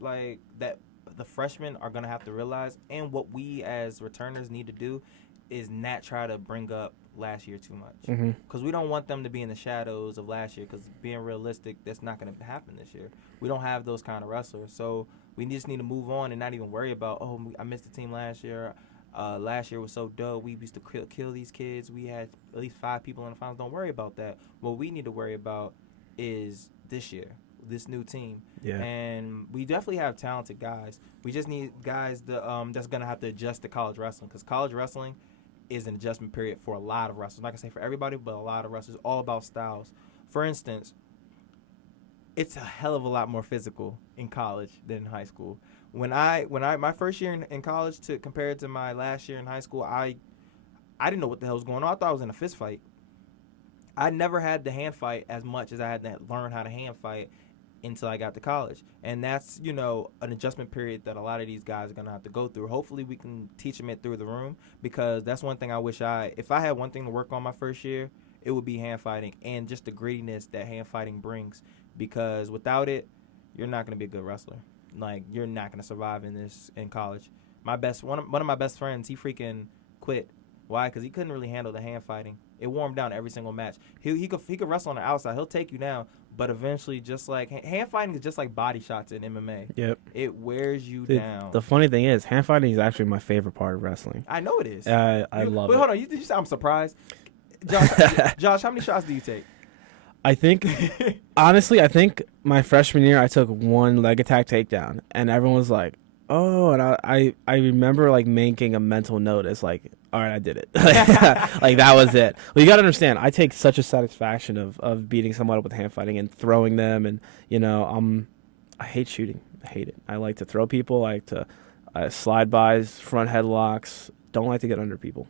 that the freshmen are gonna have to realize, and what we as returners need to do, is not try to bring up last year too much, because we don't want them to be in the shadows of last year. Because being realistic, that's not gonna happen this year. We don't have those kind of wrestlers, so we just need to move on and not even worry about, I missed the team last year. Last year was so dope. We used to kill these kids. We had at least 5 people in the finals. Don't worry about that. What we need to worry about is this year, this new team. Yeah. And we definitely have talented guys. We just need guys that's going to have to adjust to college wrestling, because college wrestling is an adjustment period for a lot of wrestlers. Not going to say for everybody, but a lot of wrestlers, all about styles. For instance, it's a hell of a lot more physical in college than in high school. When my first year in college compared to my last year in high school, I didn't know what the hell was going on. I thought I was in a fist fight. I never had to hand fight as much as I had to learn how to hand fight until I got to college. And that's, an adjustment period that a lot of these guys are going to have to go through. Hopefully we can teach them it through the room, because that's one thing I wish if I had one thing to work on my first year, it would be hand fighting and just the grittiness that hand fighting brings, because without it, you're not going to be a good wrestler. Like, you're not going to survive in college. one of my best friends, he freaking quit. Why? Because he couldn't really handle the hand fighting. It wore him down every single match. He could wrestle on the outside. He'll take you down, but eventually, just like hand fighting is just like body shots in MMA. Yep. It wears you down. The funny thing is, hand fighting is actually my favorite part of wrestling. I know it is. I love it. Hold on, you sound surprised. Josh, how many shots do you take? I think, honestly, my freshman year I took one leg attack takedown, and everyone was like, "Oh!" And I remember like making a mental note. It's like, all right, I did it. Like that was it. Well, you gotta understand, I take such a satisfaction of beating someone up with hand fighting and throwing them, and I hate shooting. I hate it. I like to throw people. I like to slide bys, front headlocks. Don't like to get under people.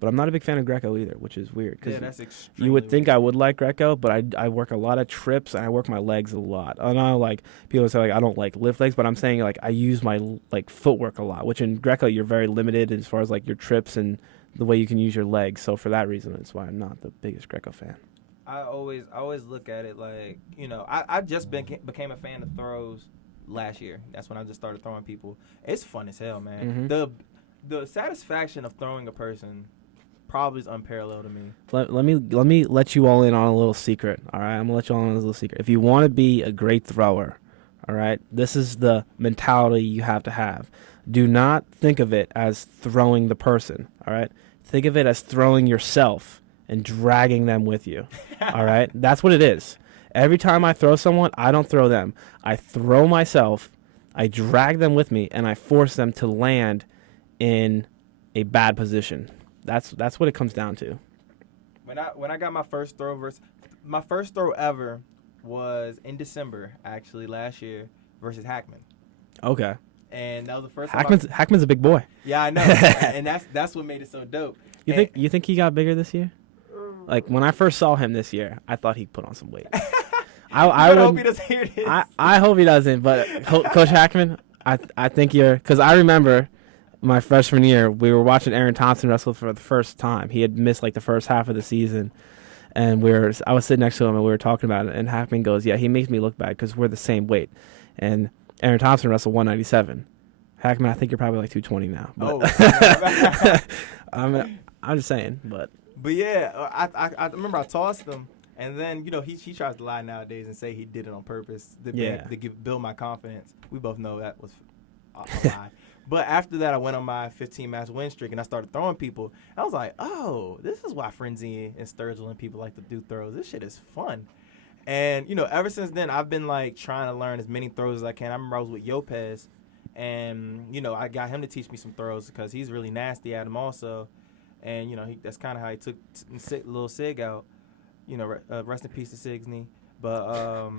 But I'm not a big fan of Greco either, which is weird. Yeah, that's extremely you would think weird. I would like Greco, but I work a lot of trips and I work my legs a lot. I know like people say like I don't like lift legs, but I'm saying like I use my like footwork a lot, which in Greco you're very limited as far as like your trips and the way you can use your legs. So for that reason, that's why I'm not the biggest Greco fan. I always look at it like, I just became a fan of throws last year. That's when I just started throwing people. It's fun as hell, man. Mm-hmm. The satisfaction of throwing a person probably is unparalleled to me. Let me let you all in on a little secret. All right, I'm gonna let you all in on a little secret. If you want to be a great thrower, all right, this is the mentality you have to have. Do not think of it as throwing the person. All right, think of it as throwing yourself and dragging them with you. All right, that's what it is. Every time I throw someone, I don't throw them. I throw myself. I drag them with me, and I force them to land in a bad position. That's what it comes down to. When I got my first throw ever was in December, actually, last year versus Hackman. Okay. And that was the first Hackman's a big boy. Yeah, I know. And that's what made it so dope. You think he got bigger this year? Like when I first saw him this year, I thought he put on some weight. I hope he doesn't hear this. I hope he doesn't, but Coach Hackman, I think because I remember my freshman year, we were watching Aaron Thompson wrestle for the first time. He had missed like the first half of the season, and I was sitting next to him and we were talking about it. And Hackman goes, "Yeah, he makes me look bad because we're the same weight." And Aaron Thompson wrestled 197. Hackman, I think you're probably like 220 now. But I'm just saying, but yeah, I remember I tossed him, and then he tries to lie nowadays and say he did it on purpose to build my confidence. We both know that was a lie. But after that, I went on my 15-match win streak, and I started throwing people. I was like, oh, this is why Frenzy and Sturgill and people like to do throws. This shit is fun. And, ever since then, I've been, like, trying to learn as many throws as I can. I remember I was with Yopez, and, I got him to teach me some throws because he's really nasty at them also. And, that's kind of how he took little Sig out. Rest in peace to Sig's knee. But,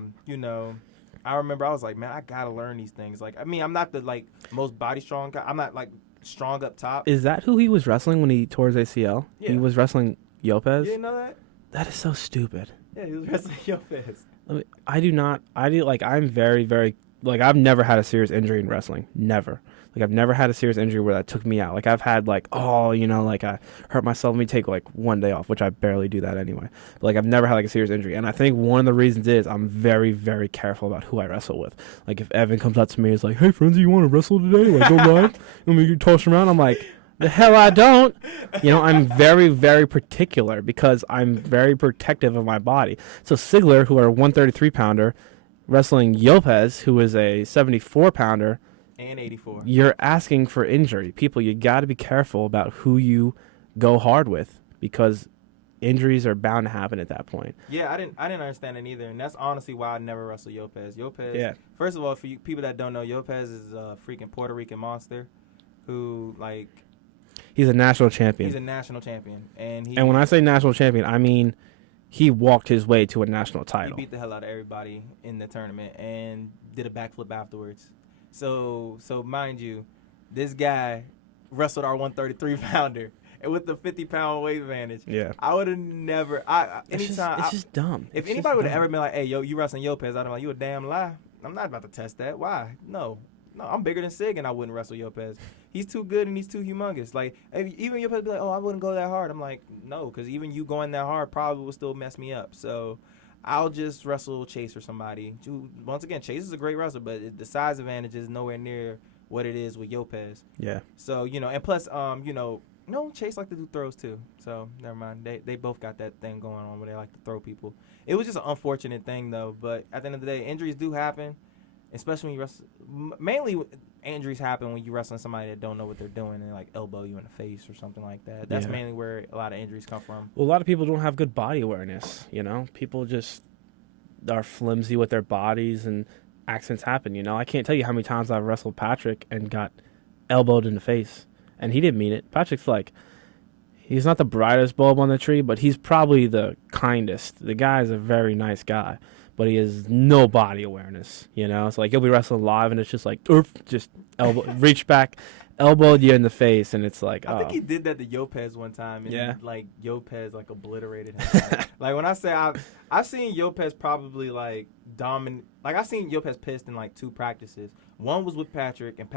I remember I was like, man, I got to learn these things. Like, I mean, I'm not the, like, most body strong guy. I'm not, like, strong up top. Is that who he was wrestling when he tore his ACL? Yeah. He was wrestling Yopez? You didn't know that? That is so stupid. Yeah, he was wrestling Yopez. I'm very, very, like, I've never had a serious injury in wrestling. Never. Like, I've never had a serious injury where that took me out. Like, I've had, like, like, I hurt myself. Let me take, like, one day off, which I barely do that anyway. But, like, I've never had, like, a serious injury. And I think one of the reasons is I'm very, very careful about who I wrestle with. Like, if Evan comes up to me and is like, hey, Frenzy, you want to wrestle today? Like, go live? And we toss him around. I'm like, the hell I don't. I'm very, very particular because I'm very protective of my body. So Sigler, who are a 133-pounder, wrestling Yopez, who is a 74-pounder, and 84. You're asking for injury. People, you got to be careful about who you go hard with because injuries are bound to happen at that point. Yeah, I didn't understand it either, and that's honestly why I never wrestled Yopez. Yeah. First of all, for you people that don't know, Yopez is a freaking Puerto Rican monster who, like... He's a national champion. He's a national champion. And when I say national champion, I mean he walked his way to a national title. He beat the hell out of everybody in the tournament and did a backflip afterwards. So mind you, this guy wrestled our 133-pounder and with the 50-pound weight advantage. Yeah. I would have never. It's just dumb. If anybody would have ever been like, "Hey, yo, you wrestling Yopez," I'd have been like, "You a damn lie. I'm not about to test that. Why? No, I'm bigger than Sig, and I wouldn't wrestle Yopez. He's too good and he's too humongous. Like, even Yopez be like, oh, I wouldn't go that hard. I'm like, no, because even you going that hard probably will still mess me up. So I'll just wrestle Chase or somebody. Once again, Chase is a great wrestler, but the size advantage is nowhere near what it is with Lopez. Yeah. So, and plus, no, Chase like to do throws too. So never mind. They both got that thing going on where they like to throw people. It was just an unfortunate thing though. But at the end of the day, injuries do happen, especially when you wrestle. Mainly injuries happen when you wrestling somebody that don't know what they're doing and like elbow you in the face or something like that. That's mainly where a lot of injuries come from. Well, a lot of people don't have good body awareness. People just are flimsy with their bodies and accidents happen. I can't tell you how many times I've wrestled Patrick and got elbowed in the face. And he didn't mean it. Patrick's he's not the brightest bulb on the tree, but he's probably the kindest. The guy's a very nice guy, but he has no body awareness, It's like you'll be wrestling live and it's just like, just elbow, reach back, elbowed you in the face, and it's like, I think he did that to Lopez one time, and Lopez obliterated him. Like when I say I've seen Lopez probably dominate. Like I've seen Lopez pissed in 2 practices. One was with Patrick, and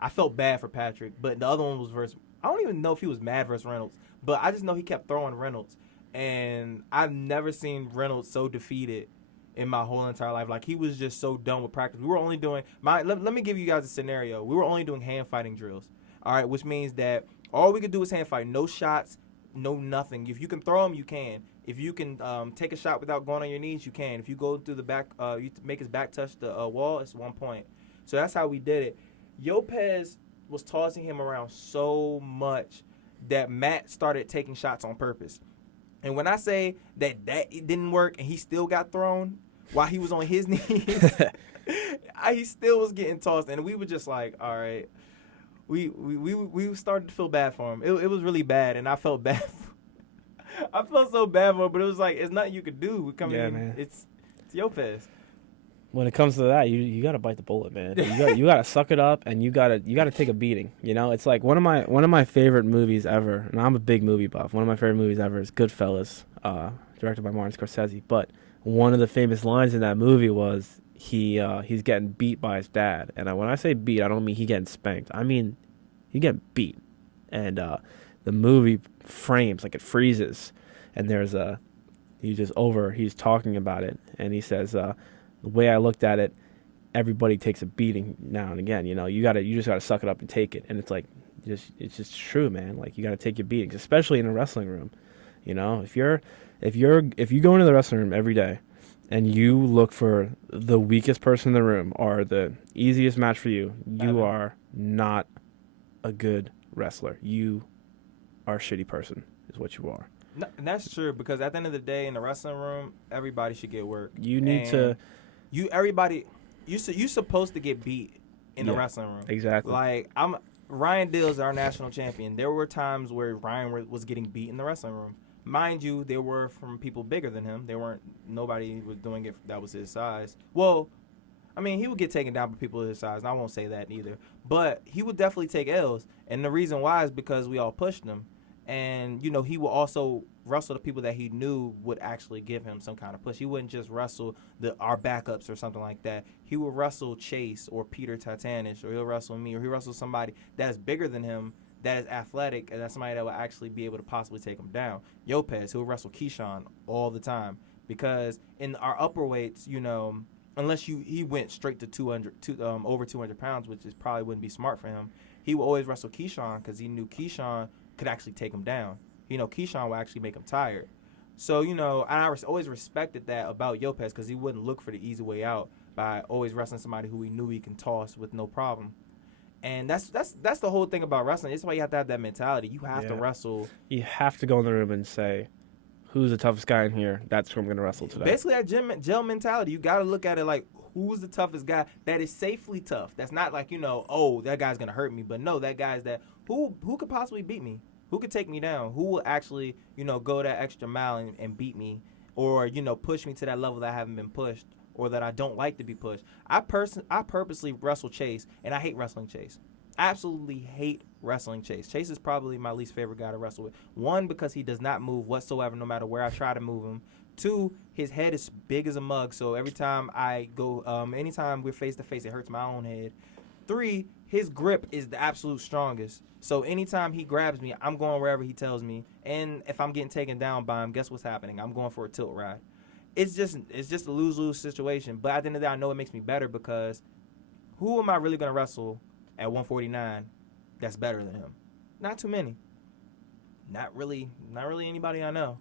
I felt bad for Patrick, but the other one was versus. I don't even know if he was mad versus Reynolds, but I just know he kept throwing Reynolds, and I've never seen Reynolds so defeated in my whole entire life. Like he was just so done with practice. We were only doing let me give you guys a scenario. We were only doing hand fighting drills, all right, which means that all we could do is hand fight, no shots, no nothing. If you can throw them, you can. If you can take a shot without going on your knees, you can. If you go through the back, you make his back touch the wall, it's 1 point. So that's how we did it. Lopez was tossing him around so much that Matt started taking shots on purpose. And when I say that it didn't work and he still got thrown while he was on his knees, he still was getting tossed. And we were just like, all right. We started to feel bad for him. It was really bad, and I felt bad. I felt so bad for him, but it was like, it's nothing you could do. Man. It's Lopez. When it comes to that, you gotta bite the bullet, man. You gotta suck it up, and you gotta take a beating. It's like one of my favorite movies ever, and I'm a big movie buff. One of my favorite movies ever is Goodfellas, directed by Martin Scorsese. But one of the famous lines in that movie was he's getting beat by his dad, and when I say beat, I don't mean he getting spanked. I mean he getting beat, and the movie frames it freezes, and there's he's talking about it, and he says. The way I looked at it, everybody takes a beating now and again. You just gotta suck it up and take it. And it's it's just true, man. You gotta take your beatings, especially in a wrestling room. If you go into the wrestling room every day, and you look for the weakest person in the room or the easiest match for you, you are not a good wrestler. You are a shitty person, is what you are. No, and that's true, because at the end of the day, in the wrestling room, everybody should get work. You need to. You're supposed to get beat in the wrestling room. Exactly. Ryan Deal is our national champion. There were times where Ryan was getting beat in the wrestling room. Mind you, they were from people bigger than him. Nobody was doing it that was his size. Well, I mean, he would get taken down by people his size, and I won't say that either. But he would definitely take L's, and the reason why is because we all pushed him. And, he would also wrestle the people that he knew would actually give him some kind of push. He wouldn't just wrestle our backups or something like that. He would wrestle Chase or Peter Titanish, or he'll wrestle me, or he'll wrestle somebody that is bigger than him, that is athletic, and that's somebody that will actually be able to possibly take him down. Lopez, he'll wrestle Keyshawn all the time, because in our upper weights, unless he went straight to over 200 pounds, which probably wouldn't be smart for him, he would always wrestle Keyshawn because he knew Keyshawn could actually take him down. Keyshawn would actually make him tired. So, and I always respected that about Lopez, because he wouldn't look for the easy way out by always wrestling somebody who he knew he can toss with no problem. And that's the whole thing about wrestling. It's why you have to have that mentality. You have to wrestle. You have to go in the room and say, who's the toughest guy in here? That's who I'm going to wrestle today. Basically, that gel mentality. You got to look at it like, who's the toughest guy that is safely tough? That's not like, oh, that guy's going to hurt me. But no, that guy's who could possibly beat me? Who could take me down? Who will actually, go that extra mile and beat me, or, push me to that level that I haven't been pushed, or that I don't like to be pushed? I purposely wrestle Chase, and I hate wrestling Chase. I absolutely hate wrestling Chase. Chase is probably my least favorite guy to wrestle with. One, because he does not move whatsoever, no matter where I try to move him. Two, his head is big as a mug, so every time I go, anytime we're face to face, it hurts my own head. Three, his grip is the absolute strongest. So anytime he grabs me, I'm going wherever he tells me. And if I'm getting taken down by him, guess what's happening? I'm going for a tilt ride. It's just a lose-lose situation. But at the end of the day, I know it makes me better, because who am I really going to wrestle at 149 that's better than him? Not too many. Not really anybody I know.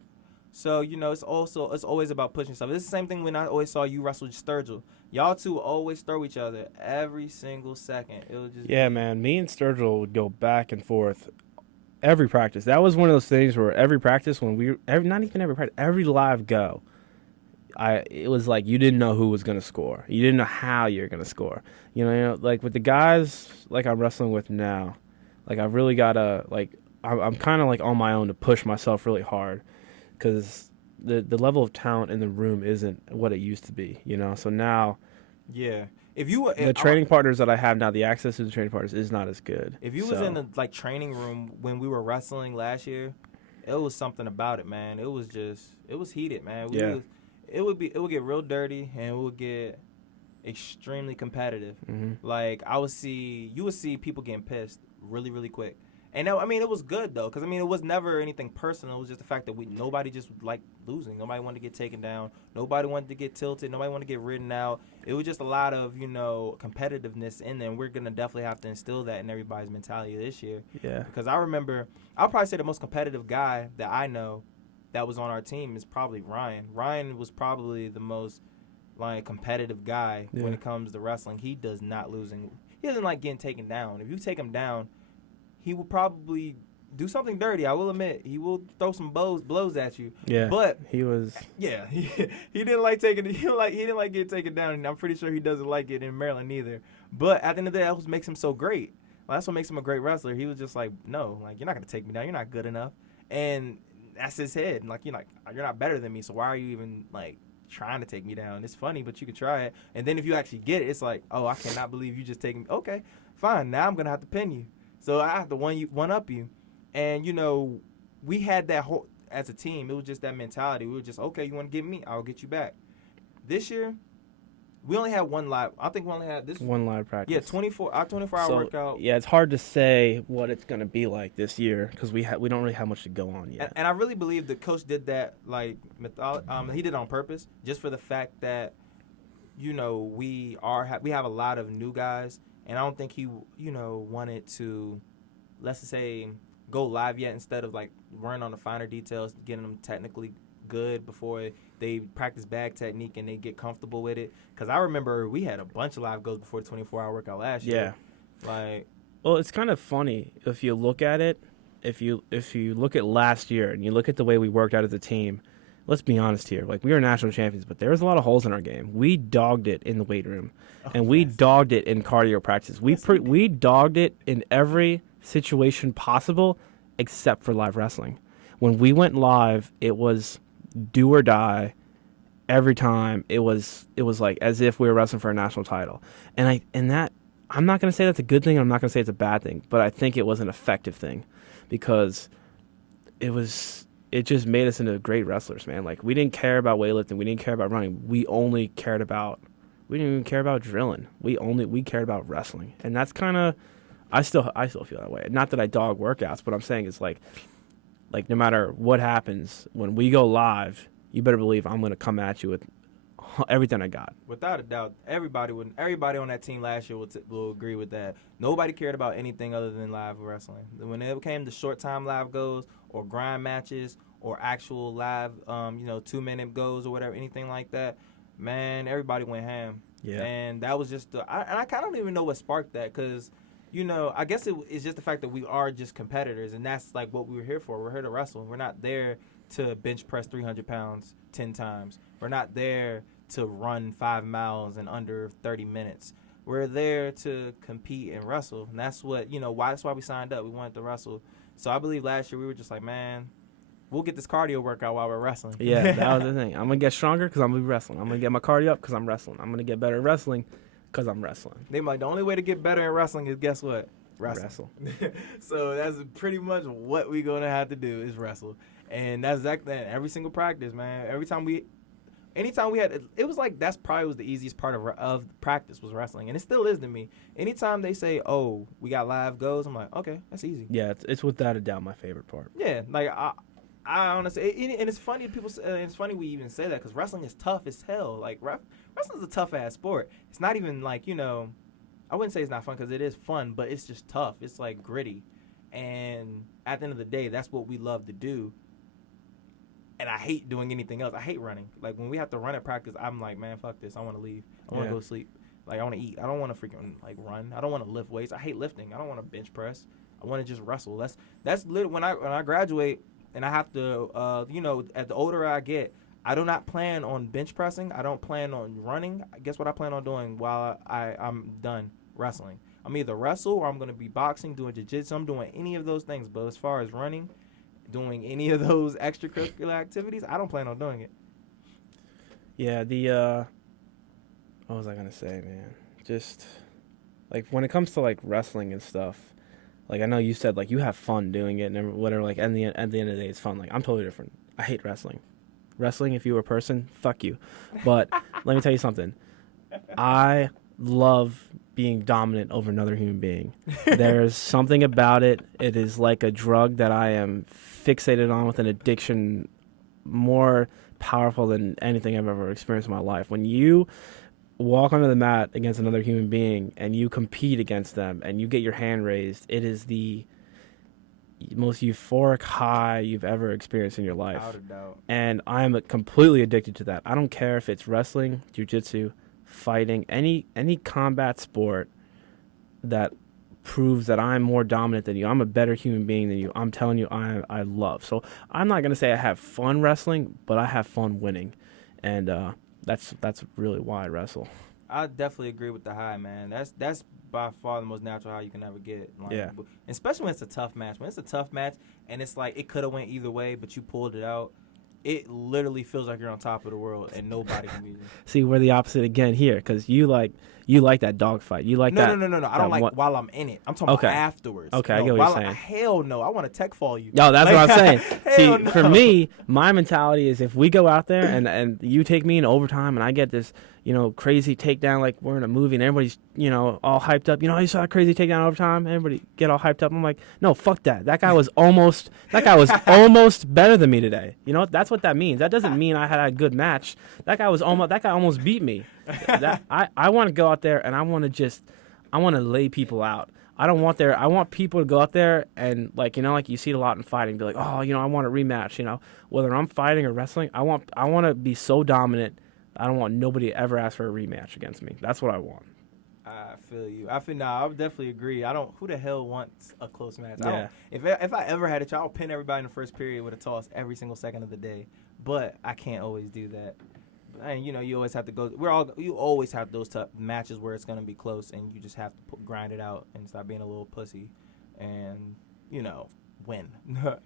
So, it's always about pushing stuff. It's the same thing when I always saw you wrestle Sturgill. Y'all two always throw each other every single second. It was just man. Me and Sturgill would go back and forth every practice. That was one of those things where every practice, not even every practice, every live go, it was like you didn't know who was going to score. You didn't know how you were going to score. Like with the guys like I'm wrestling with now, like I've really got to, like, I'm kind of like on my own to push myself really hard because the level of talent in the room isn't what it used to be, So now, yeah. The training partners that I have now, the access to the training partners is not as good. If you was in the training room when we were wrestling last year, it was something about it, man. It was heated, man. It would get real dirty and it would get extremely competitive. Mm-hmm. Like you would see people getting pissed really, really quick. And it was good though, because it was never anything personal. It was just the fact that nobody just liked losing. Nobody wanted to get taken down. Nobody wanted to get tilted. Nobody wanted to get ridden out. It was just a lot of competitiveness in there. And we're gonna definitely have to instill that in everybody's mentality this year. Yeah. Because I remember, I'll probably say the most competitive guy that I know that was on our team is probably Ryan. Ryan was probably the most competitive guy when it comes to wrestling. He does not losing. He doesn't like getting taken down. If you take him down, he will probably do something dirty. I will admit, he will throw some blows at you. Yeah, but he was. Yeah, he didn't like taking. He didn't like getting taken down, and I'm pretty sure he doesn't like it in Maryland either. But at the end of the day, that's what makes him so great. That's what makes him a great wrestler. He was just like, no, you're not gonna take me down. You're not good enough, and that's his head. You're not better than me. So why are you even trying to take me down? It's funny, but you can try it. And then if you actually get it, it's like, oh, I cannot believe you just taking me. Okay, fine. Now I'm gonna have to pin you. So I have to one up you. And, we had that whole, as a team, it was just that mentality. We were just, okay, you want to get me? I'll get you back. This year, we only had one live. I think we only had this. One live practice. Yeah, 24-hour workout. Yeah, it's hard to say what it's going to be like this year because we don't really have much to go on yet. And I really believe the coach did that, he did it on purpose, just for the fact that, we have a lot of new guys. And I don't think he, wanted to, let's just say, go live yet instead of worrying on the finer details, getting them technically good before they practice bag technique and they get comfortable with it. Because I remember we had a bunch of live goes before the 24-hour workout last year. Yeah. Well, it's kind of funny if you look at it. If you look at last year and you look at the way we worked out as a team, let's be honest here. We were national champions, but there was a lot of holes in our game. We dogged it in the weight room, and we dogged it in cardio practice. We dogged it in every situation possible except for live wrestling. When we went live, it was do or die every time. It was like as if we were wrestling for a national title. And I'm not going to say that's a good thing. I'm not going to say it's a bad thing, but I think it was an effective thing because it just made us into great wrestlers, man. We didn't care about weightlifting. We didn't care about running. We didn't even care about drilling. We cared about wrestling. And that's kind of, I still feel that way. Not that I dog workouts, but I'm saying it's like no matter what happens, when we go live, you better believe I'm going to come at you with everything I got. Without a doubt, everybody on that team last year will agree with that. Nobody cared about anything other than live wrestling. When it came to short time live goes or grind matches or actual live, 2-minute goes or whatever, anything like that, man, everybody went ham. Yeah. And that was just I kind of don't even know what sparked that because, I guess it's just the fact that we are just competitors, and that's what we were here for. We're here to wrestle. We're not there to bench press 300 pounds 10 times. We're not there to run 5 miles in under 30 minutes. We're there to compete and wrestle, and that's what that's why we signed up. We wanted to wrestle. So I believe last year we were just like, man, we'll get this cardio workout while we're wrestling. Yeah, that was the thing. I'm gonna get stronger because I'm gonna be wrestling. I'm gonna get my cardio up because I'm wrestling. I'm gonna get better at wrestling because I'm wrestling. They the only way to get better at wrestling is guess what? Wrestle. So that's pretty much what we're gonna have to do is wrestle, and that's exactly that. Every single practice, man. Anytime we had, it was that's probably was the easiest part of practice was wrestling, and it still is to me. Anytime they say, "Oh, we got live goes," I'm like, "Okay, that's easy." Yeah, it's without a doubt my favorite part. Yeah, I honestly, and it's funny it's funny we even say that because wrestling is tough as hell. Wrestling's a tough ass sport. It's not even I wouldn't say it's not fun because it is fun, but it's just tough. It's like gritty. And at the end of the day, that's what we love to do. And I hate doing anything else. I hate running. Like when we have to run at practice, I'm like, man, fuck this. I want to leave. I want to go sleep. Like I want to eat. I don't want to freaking like run. I don't want to lift weights. I hate lifting. I don't want to bench press. I want to just wrestle. That's literally when I graduate and I have to at the older I get, I do not plan on bench pressing. I don't plan on running. Guess what I plan on doing while I'm done wrestling? I'm either wrestle or I'm gonna be boxing, doing jiu-jitsu. I'm doing any of those things. But as far as running, doing any of those extracurricular activities, I don't plan on doing it. Yeah, what was I gonna say, man? Just like when it comes to like wrestling and stuff, like I know you said like you have fun doing it and whatever. Like at the end of the day, it's fun. Like I'm totally different. I hate wrestling. Wrestling, if you were a person, fuck you. But let me tell you something. I love being dominant over another human being. There's something about it. It is like a drug that I am fixated on, with an addiction more powerful than anything I've ever experienced in my life. When you walk onto the mat against another human being and you compete against them and you get your hand raised, it is the most euphoric high you've ever experienced in your life. Without a doubt. And I'm completely addicted to that. I don't care if it's wrestling, jiu-jitsu, fighting, any combat sport that proves that I'm more dominant than you. I'm a better human being than you. I'm telling you, I love. So I'm not going to say I have fun wrestling, but I have fun winning. And that's really why I wrestle. I definitely agree with the high, man. That's by far the most natural high you can ever get. Like, yeah. Especially when it's a tough match. When it's a tough match and it's like it could have went either way, but you pulled it out. It literally feels like you're on top of the world and nobody can beat you. See, we're the opposite again here, because you like that dogfight. You like that. No. I don't like while I'm in it. I'm talking about afterwards. Okay, I get what you're saying. Hell no. I want to tech fall you. No, that's what I'm saying. See, no. For me, my mentality is if we go out there and you take me in overtime and I get this, crazy takedown like we're in a movie and everybody's, all hyped up. You saw a crazy takedown in overtime? Everybody get all hyped up. I'm like, no, fuck that. That guy was almost better than me today. That's what that means. That doesn't mean I had a good match. That guy almost beat me. I want to go out there and I want to lay people out. I want people to go out there and like you see it a lot in fighting, be like, oh, I want a rematch. Whether I'm fighting or wrestling, I want to be so dominant. I don't want nobody to ever ask for a rematch against me. That's what I want. I feel you. I would definitely agree. Who the hell wants a close match? Yeah. If I ever had a chance, I'll pin everybody in the first period with a toss every single second of the day. But I can't always do that. And you always have to go. You always have those tough matches where it's gonna be close, and you just have to grind it out and stop being a little pussy, and win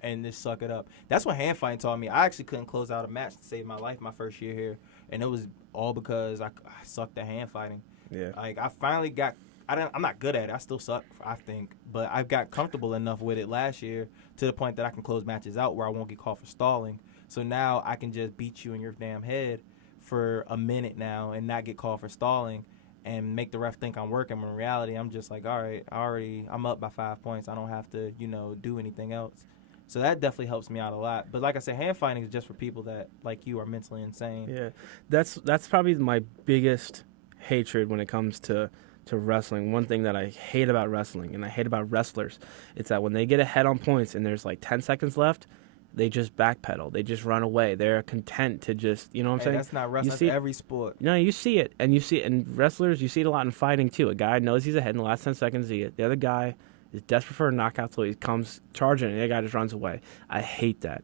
and just suck it up. That's what hand fighting taught me. I actually couldn't close out a match to save my life my first year here, and it was all because I sucked at hand fighting. Yeah. Like I finally got. I'm not good at it. I still suck, I think, but I got comfortable enough with it last year to the point that I can close matches out where I won't get called for stalling. So now I can just beat you in your damn head for a minute now and not get called for stalling and make the ref think I'm working. When in reality, I'm just like, all right, I'm up by 5 points. I don't have to, do anything else. So that definitely helps me out a lot. But like I said, hand fighting is just for people that, like you, are mentally insane. Yeah, that's probably my biggest hatred when it comes to wrestling. One thing that I hate about wrestling and I hate about wrestlers, it's that when they get ahead on points and there's like 10 seconds left, they just backpedal. They just run away. They're content to just, what I'm saying? That's not wrestling. That's every sport. No, you see it. And you see it in wrestlers. You see it a lot in fighting, too. A guy knows he's ahead in the last 10 seconds. The other guy is desperate for a knockout, so he comes charging, and the other guy just runs away. I hate that.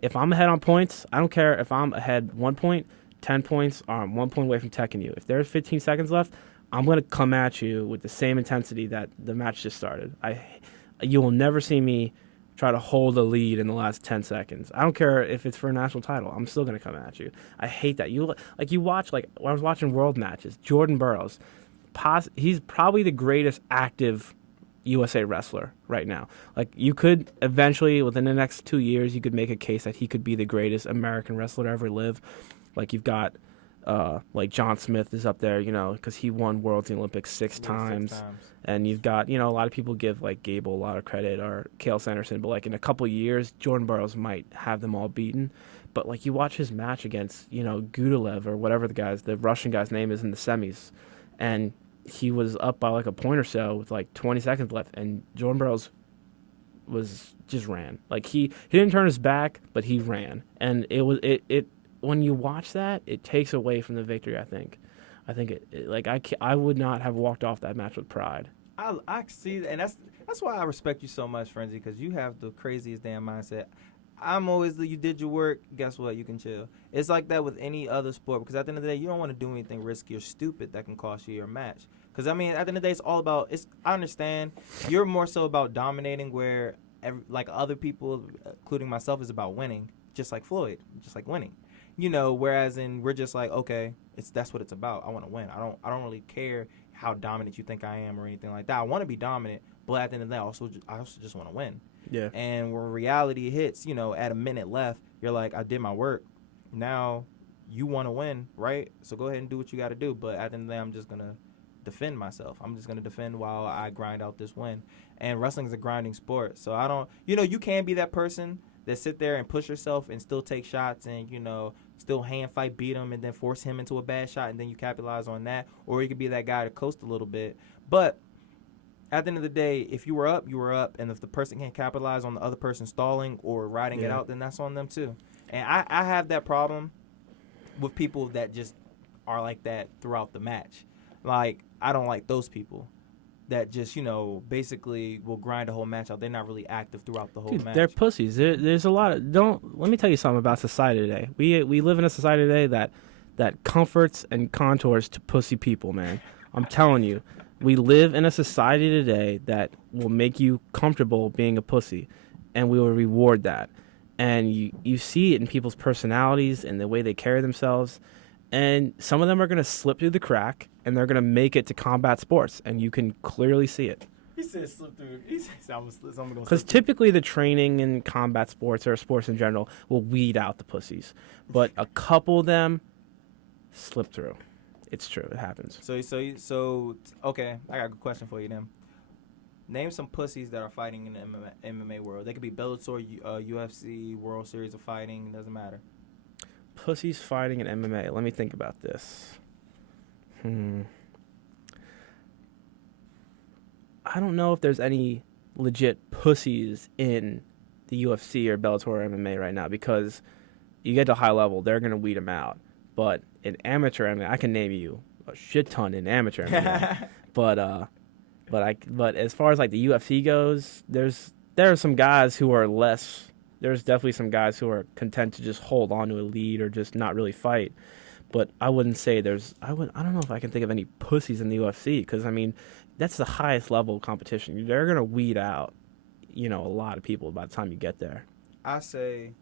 If I'm ahead on points, I don't care if I'm ahead 1 point, 10 points, or I'm 1 point away from teching you. If there's 15 seconds left, I'm going to come at you with the same intensity that the match just started. You will never see me try to hold a lead in the last 10 seconds. I don't care if it's for a national title. I'm still going to come at you. I hate that. You watch, when I was watching world matches, Jordan Burroughs, he's probably the greatest active USA wrestler right now. Like, you could eventually, within the next 2 years, you could make a case that he could be the greatest American wrestler to ever live. Like, you've got, like John Smith is up there, because he won Worlds and Olympics six times. And you've got, a lot of people give, like, Gable a lot of credit or Cale Sanderson. But, like, in a couple years, Jordan Burroughs might have them all beaten. But, like, you watch his match against, Gudalev or whatever the Russian guy's name is in the semis. And he was up by like a point or so with like 20 seconds left, and Jordan Burroughs was just ran. Like he didn't turn his back, but he ran, and it when you watch that, it takes away from the victory. I think I would not have walked off that match with pride. I see that, and that's why I respect you so much, Frenzy, because you have the craziest damn mindset. I'm always you did your work. Guess what? You can chill. It's like that with any other sport, because at the end of the day, you don't want to do anything risky or stupid that can cost you your match. Because I mean, at the end of the day, it's all about. I understand you're more so about dominating, where like other people, including myself, is about winning. Just like Floyd, just like winning. Whereas we're just like, okay, that's what it's about. I want to win. I don't really care how dominant you think I am or anything like that. I want to be dominant, but at the end of the day, I also just want to win. Yeah. And when reality hits, at a minute left, you're like, I did my work. Now you want to win, right? So go ahead and do what you got to do. But at the end of the day, I'm just going to defend myself. I'm just going to defend while I grind out this win. And wrestling is a grinding sport. So I don't, you can be that person that sit there and push yourself and still take shots and, still hand fight, beat him, and then force him into a bad shot, and then you capitalize on that. Or you could be that guy to coast a little bit. But at the end of the day, if you were up, you were up. And if the person can't capitalize on the other person stalling or riding it out, then that's on them too. And I have that problem with people that just are like that throughout the match. Like, I don't like those people that just, basically will grind the whole match out. They're not really active throughout the whole match. They're pussies. There's a lot of let me tell you something about society today. We live in a society today that comforts and contours to pussy people, man. I'm telling you. We live in a society today that will make you comfortable being a pussy, and we will reward that. And you see it in people's personalities and the way they carry themselves. And some of them are going to slip through the crack, and they're going to make it to combat sports, and you can clearly see it. He said slip through. He said I'm going to Because typically the training in combat sports or sports in general will weed out the pussies. But a couple of them slip through. It's true. It happens. So okay, I got a good question for you then. Name some pussies that are fighting in the MMA world. They could be Bellator, UFC, World Series of Fighting. Doesn't matter. Pussies fighting in MMA. Let me think about this. I don't know if there's any legit pussies in the UFC or Bellator or MMA right now, because you get to high level, they're going to weed them out. But in amateur MMA, I can name you a shit ton in amateur MMA. But as far as like the UFC goes, there are some guys who are less. There's definitely some guys who are content to just hold on to a lead or just not really fight. But I wouldn't say I don't know if I can think of any pussies in the UFC, because I mean, that's the highest level of competition. They're gonna weed out, a lot of people by the time you get there. I say,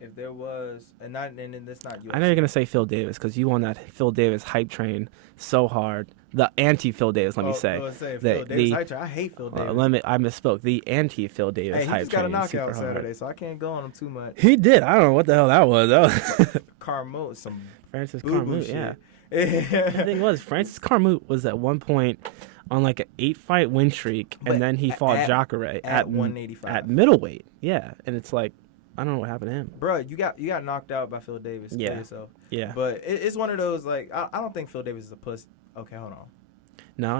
if there was, and it's not UFC. I know you're gonna say Phil Davis, because you on that Phil Davis hype train so hard. The anti-Phil Davis, let me say. Phil Davis hype train. I hate Phil Davis. I misspoke. The anti-Phil Davis hype train. He just got a knockout Saturday, so I can't go on him too much. He did. I don't know what the hell that was. Carmouche, some Francis Carmouche, yeah. The thing was, Francis Carmouche was at one point on like an 8-fight win streak, and then he fought Jacare at 185 at middleweight. Yeah, and it's like, I don't know what happened to him. Bro, you got knocked out by Phil Davis. Yeah. Yourself. Yeah. But it's one of those, like, I don't think Phil Davis is a pussy. Okay, hold on.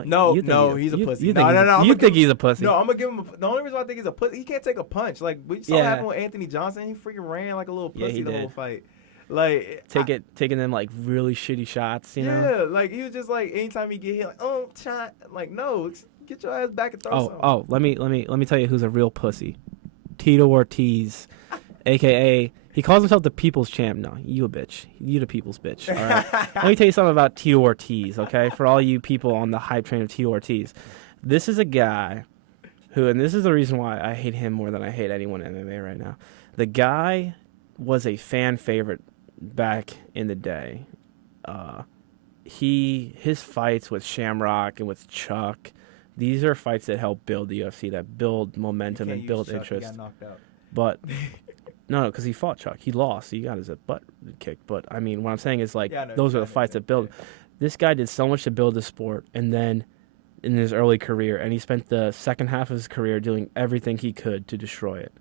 No, he's a pussy. You think he's a pussy? No, I'm gonna give him. The only reason why I think he's a pussy, he can't take a punch. Like we saw happen with Anthony Johnson. He freaking ran like a little pussy the whole fight. Like taking them like really shitty shots. You know? Yeah, like he was just like, anytime he get hit, like, oh, shot. Like, no, get your ass back and throw something. Let me tell you who's a real pussy. Tito Ortiz, aka he calls himself the people's champ. No, you a bitch. You the people's bitch. All right. Let me tell you something about Tito Ortiz, okay? For all you people on the hype train of Tito Ortiz, this is a guy who, and this is the reason why I hate him more than I hate anyone in MMA right now. The guy was a fan favorite back in the day. His fights with Shamrock and with Chuck, these are fights that help build the UFC, that build momentum and build interest. He got knocked out. But no, because he fought Chuck. He lost. He got his butt kicked. But I mean, what I'm saying is, like, those are the fights that build. This guy did so much to build the sport, and then in his early career, and he spent the second half of his career doing everything he could to destroy it.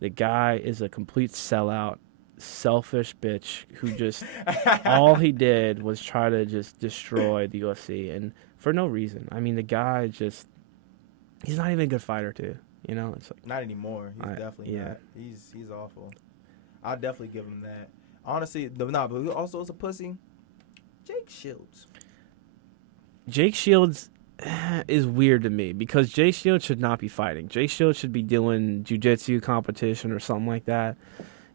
The guy is a complete sellout, selfish bitch who just all he did was try to just destroy the UFC, and for no reason. I mean, the guy he's not even a good fighter too. You know, it's like Not anymore. He's definitely not. He's awful. I'll definitely give him that. Honestly, but who also is a pussy? Jake Shields. Jake Shields is weird to me because Jake Shields should not be fighting. Jake Shields should be doing jiu-jitsu competition or something like that.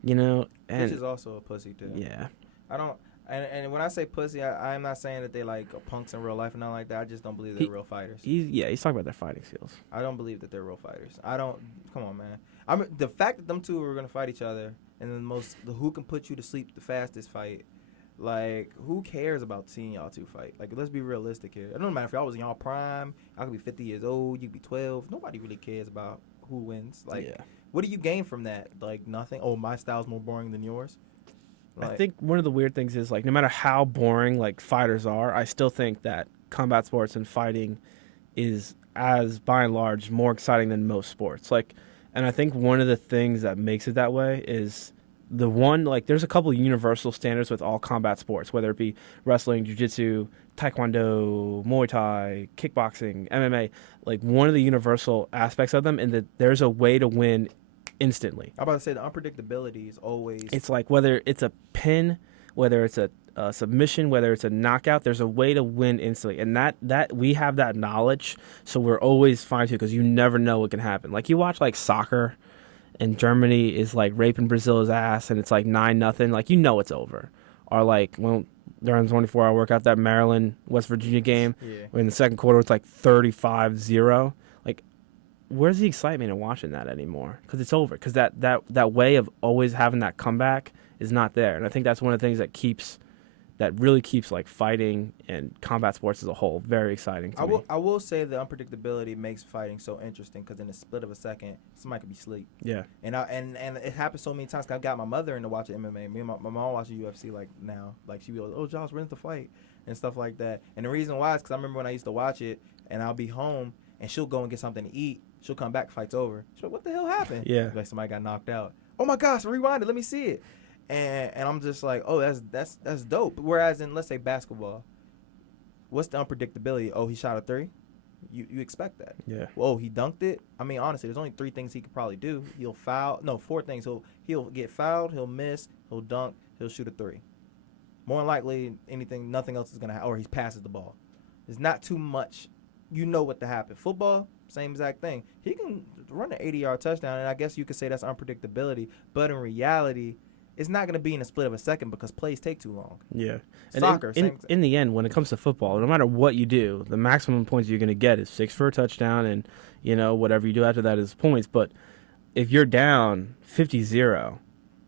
You know, and Which is also a pussy too. yeah. I don't. And when I say pussy, I'm not saying that they like punks in real life and nothing like that. I just don't believe they're real fighters. He's talking about their fighting skills. I don't believe that they're real fighters. I don't. Come on, man. I mean, the fact that them two are gonna fight each other and the who can put you to sleep the fastest fight. Like, who cares about seeing y'all two fight? Like, let's be realistic here. It don't matter if y'all was in y'all prime. I could be 50 years old. You could be 12. Nobody really cares about who wins. Like, what do you gain from that? Like, nothing. Oh, my style's more boring than yours. Like, I think one of the weird things is, like, no matter how boring, like, fighters are, I still think that combat sports and fighting is, as by and large, more exciting than most sports. Like, and I think one of the things that makes it that way is there's a couple of universal standards with all combat sports, whether it be wrestling, jiu-jitsu, taekwondo, Muay Thai, kickboxing, MMA. Like, one of the universal aspects of them, and that there's a way to win instantly. I'm about to say the unpredictability is always. It's like whether it's a pin, whether it's a submission, whether it's a knockout, there's a way to win instantly, and that we have that knowledge, so we're always fine too, because you never know what can happen. Like, you watch like soccer, and Germany is like raping Brazil's ass, and it's like 9-0. Like, you know it's over. Or like during the 24-hour workout, that Maryland West Virginia game, in the second quarter it's like 35-0. Like, where's the excitement in watching that anymore? Because it's over. Because that way of always having that comeback is not there. And I think that's one of the things that really keeps like fighting and combat sports as a whole very exciting to me. I will say the unpredictability makes fighting so interesting because in a split of a second, somebody could be asleep. Yeah. And it happens so many times. 'Cause I got my mother into watching MMA. Me and my mom watches UFC like now. Like, she be like, "Oh, Josh, when's the fight?" and stuff like that. And the reason why is because I remember when I used to watch it, and I'll be home, and she'll go and get something to eat. She'll come back, fight's over. She's like, "What the hell happened?" Yeah. Like, somebody got knocked out. Oh my gosh, rewind it. Let me see it. And I'm just like, oh, that's dope. Whereas in, let's say, basketball, what's the unpredictability? Oh, he shot a three? You expect that. Yeah. Whoa, he dunked it? I mean, honestly, there's only 3 things he could probably do. He'll foul. No, 4 things. He'll get fouled, he'll miss, he'll dunk, he'll shoot a 3. More than likely, nothing else is going to happen. Or he passes the ball. There's not too much. You know what to happen. Football, same exact thing. He can run an 80-yard touchdown, and I guess you could say that's unpredictability. But in reality, it's not going to be in a split of a second because plays take too long. Yeah. Soccer, in the end, when it comes to football, no matter what you do, the maximum points you're going to get is 6 for a touchdown, and, you know, whatever you do after that is points. But if you're down 50-0,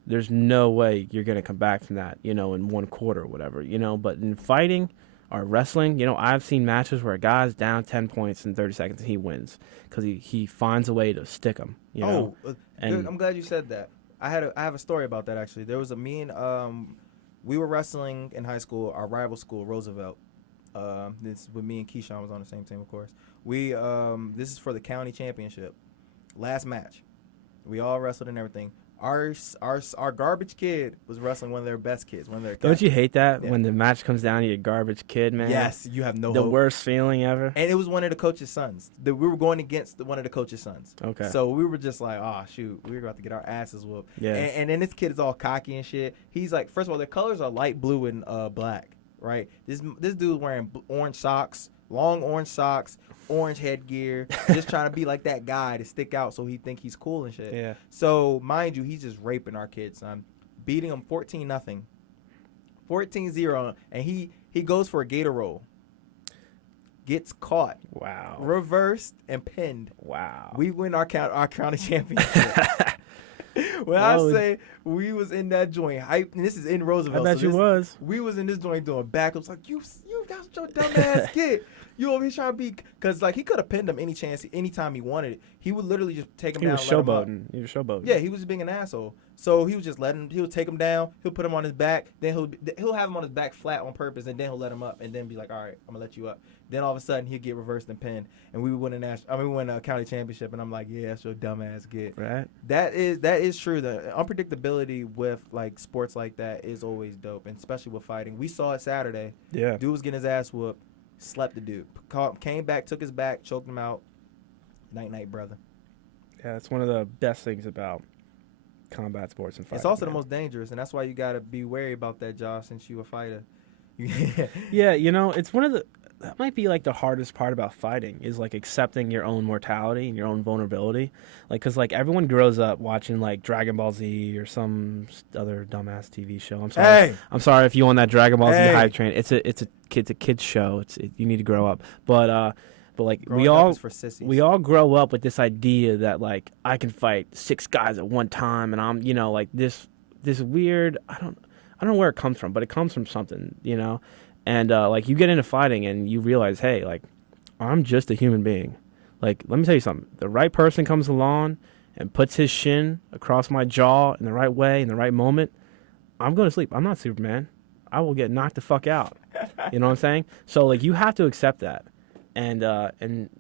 there's no way you're going to come back from that, you know, in one quarter or whatever, you know. But in fighting or wrestling, you know, I've seen matches where a guy's down 10 points in 30 seconds and he wins because he finds a way to stick him, you know. Good. I'm glad you said that. I have a story about that, actually. There was we were wrestling in high school, our rival school, Roosevelt. This with me and Keyshawn was on the same team, of course. This is for the county championship. Last match. We all wrestled and everything. Our garbage kid was wrestling one of their best kids. Don't you hate that when the match comes down to your garbage kid, man? Yes, you have no the hope. Worst feeling ever. And it was one of the coach's sons. We were going against one of the coach's sons. Okay. So we were just like, oh, shoot, we were about to get our asses whooped. Yeah. And then this kid is all cocky and shit. He's like, first of all, their colors are light blue and black, right? This dude wearing orange socks, long orange socks, orange headgear, just trying to be like that guy to stick out so he think he's cool and shit. Yeah. So, mind you, he's just raping our kids, son. Beating him 14-0. 14-0. And he goes for a gator roll. Gets caught. Wow. Reversed and pinned. Wow. We win our county championship. When I say we was in that joint hype, and this is in Roosevelt. I bet you was. We was in this joint doing backups like, you got your dumb ass kid. You over here trying to be, because like he could have pinned him anytime he wanted it. He would literally just take him He down. was Let him up. showboating. He was showboating. Yeah, he was just being an asshole. So he was just he'll take him down, he'll put him on his back, then he'll have him on his back flat on purpose, and then he'll let him up, and then be like, all right, I'm gonna let you up. Then all of a sudden he'll get reversed and pinned, and we win a county championship, and I'm like, yeah, that's your dumb ass get. Right. That is true. The unpredictability with like sports like that is always dope, and especially with fighting. We saw it Saturday. Yeah. Dude was getting his ass whooped, slept the dude, came back, took his back, choked him out. Night, brother. Yeah, that's one of the best things about combat sports and fighting. It's also the most dangerous, and that's why you gotta be wary about that, Josh, since you a fighter. Yeah, it's one of that might be like the hardest part about fighting is like accepting your own mortality and your own vulnerability. Like, cause like everyone grows up watching like Dragon Ball Z or some other dumbass TV show. I'm sorry. Hey! I'm sorry if you on that Dragon Ball Hey! Z hype train. It's a kid's show. You need to grow up. But like Growing up is for sissies. we all grow up with this idea that like I can fight 6 guys at one time, and I'm like this weird. I don't know where it comes from, but it comes from something, And like you get into fighting and you realize, hey, like I'm just a human being. Like let me tell you something. The right person comes along and puts his shin across my jaw in the right way in the right moment. I'm going to sleep. I'm not Superman. I will get knocked the fuck out. You know what I'm saying? So like you have to accept that. And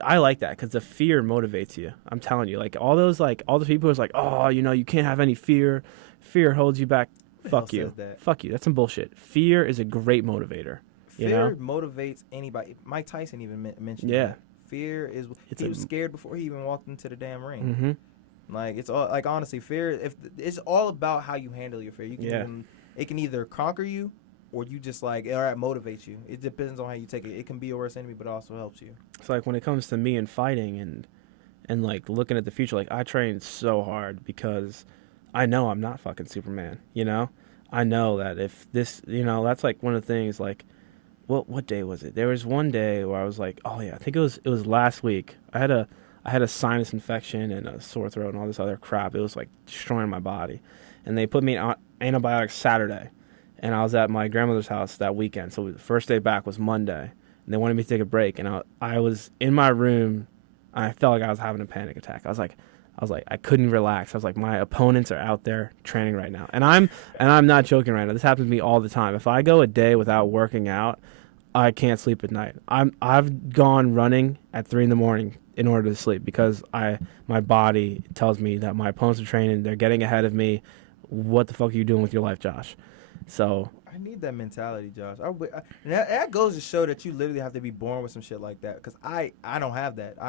I like that because the fear motivates you. I'm telling you, like all the people who's like, oh, you can't have any fear. Fear holds you back. Fuck you. Fuck you. That's some bullshit. Fear is a great motivator. Fear motivates anybody. Mike Tyson even mentioned that. Fear is. He was scared before he even walked into the damn ring. Mm-hmm. Like it's all like honestly, fear. It's all about how you handle your fear. It can either conquer you, or you just like all right, motivates you. It depends on how you take it. It can be your worst enemy, but it also helps you. It's like when it comes to me and fighting and like looking at the future, like I train so hard because I know I'm not fucking Superman. I know that if this, that's like one of the things. Like, what day was it? There was one day where I was like, oh yeah, I think it was last week. I had a sinus infection and a sore throat and all this other crap. It was like destroying my body, and they put me on antibiotics Saturday. And I was at my grandmother's house that weekend. So the first day back was Monday. And they wanted me to take a break. And I was in my room. And I felt like I was having a panic attack. I was like, I couldn't relax. I was like, my opponents are out there training right now. And I'm not joking right now. This happens to me all the time. If I go a day without working out, I can't sleep at night. I've gone running at 3 a.m. in order to sleep because my body tells me that my opponents are training. They're getting ahead of me. What the fuck are you doing with your life, Josh? So I need that mentality, Josh. That goes to show that you literally have to be born with some shit like that. Because I don't have that.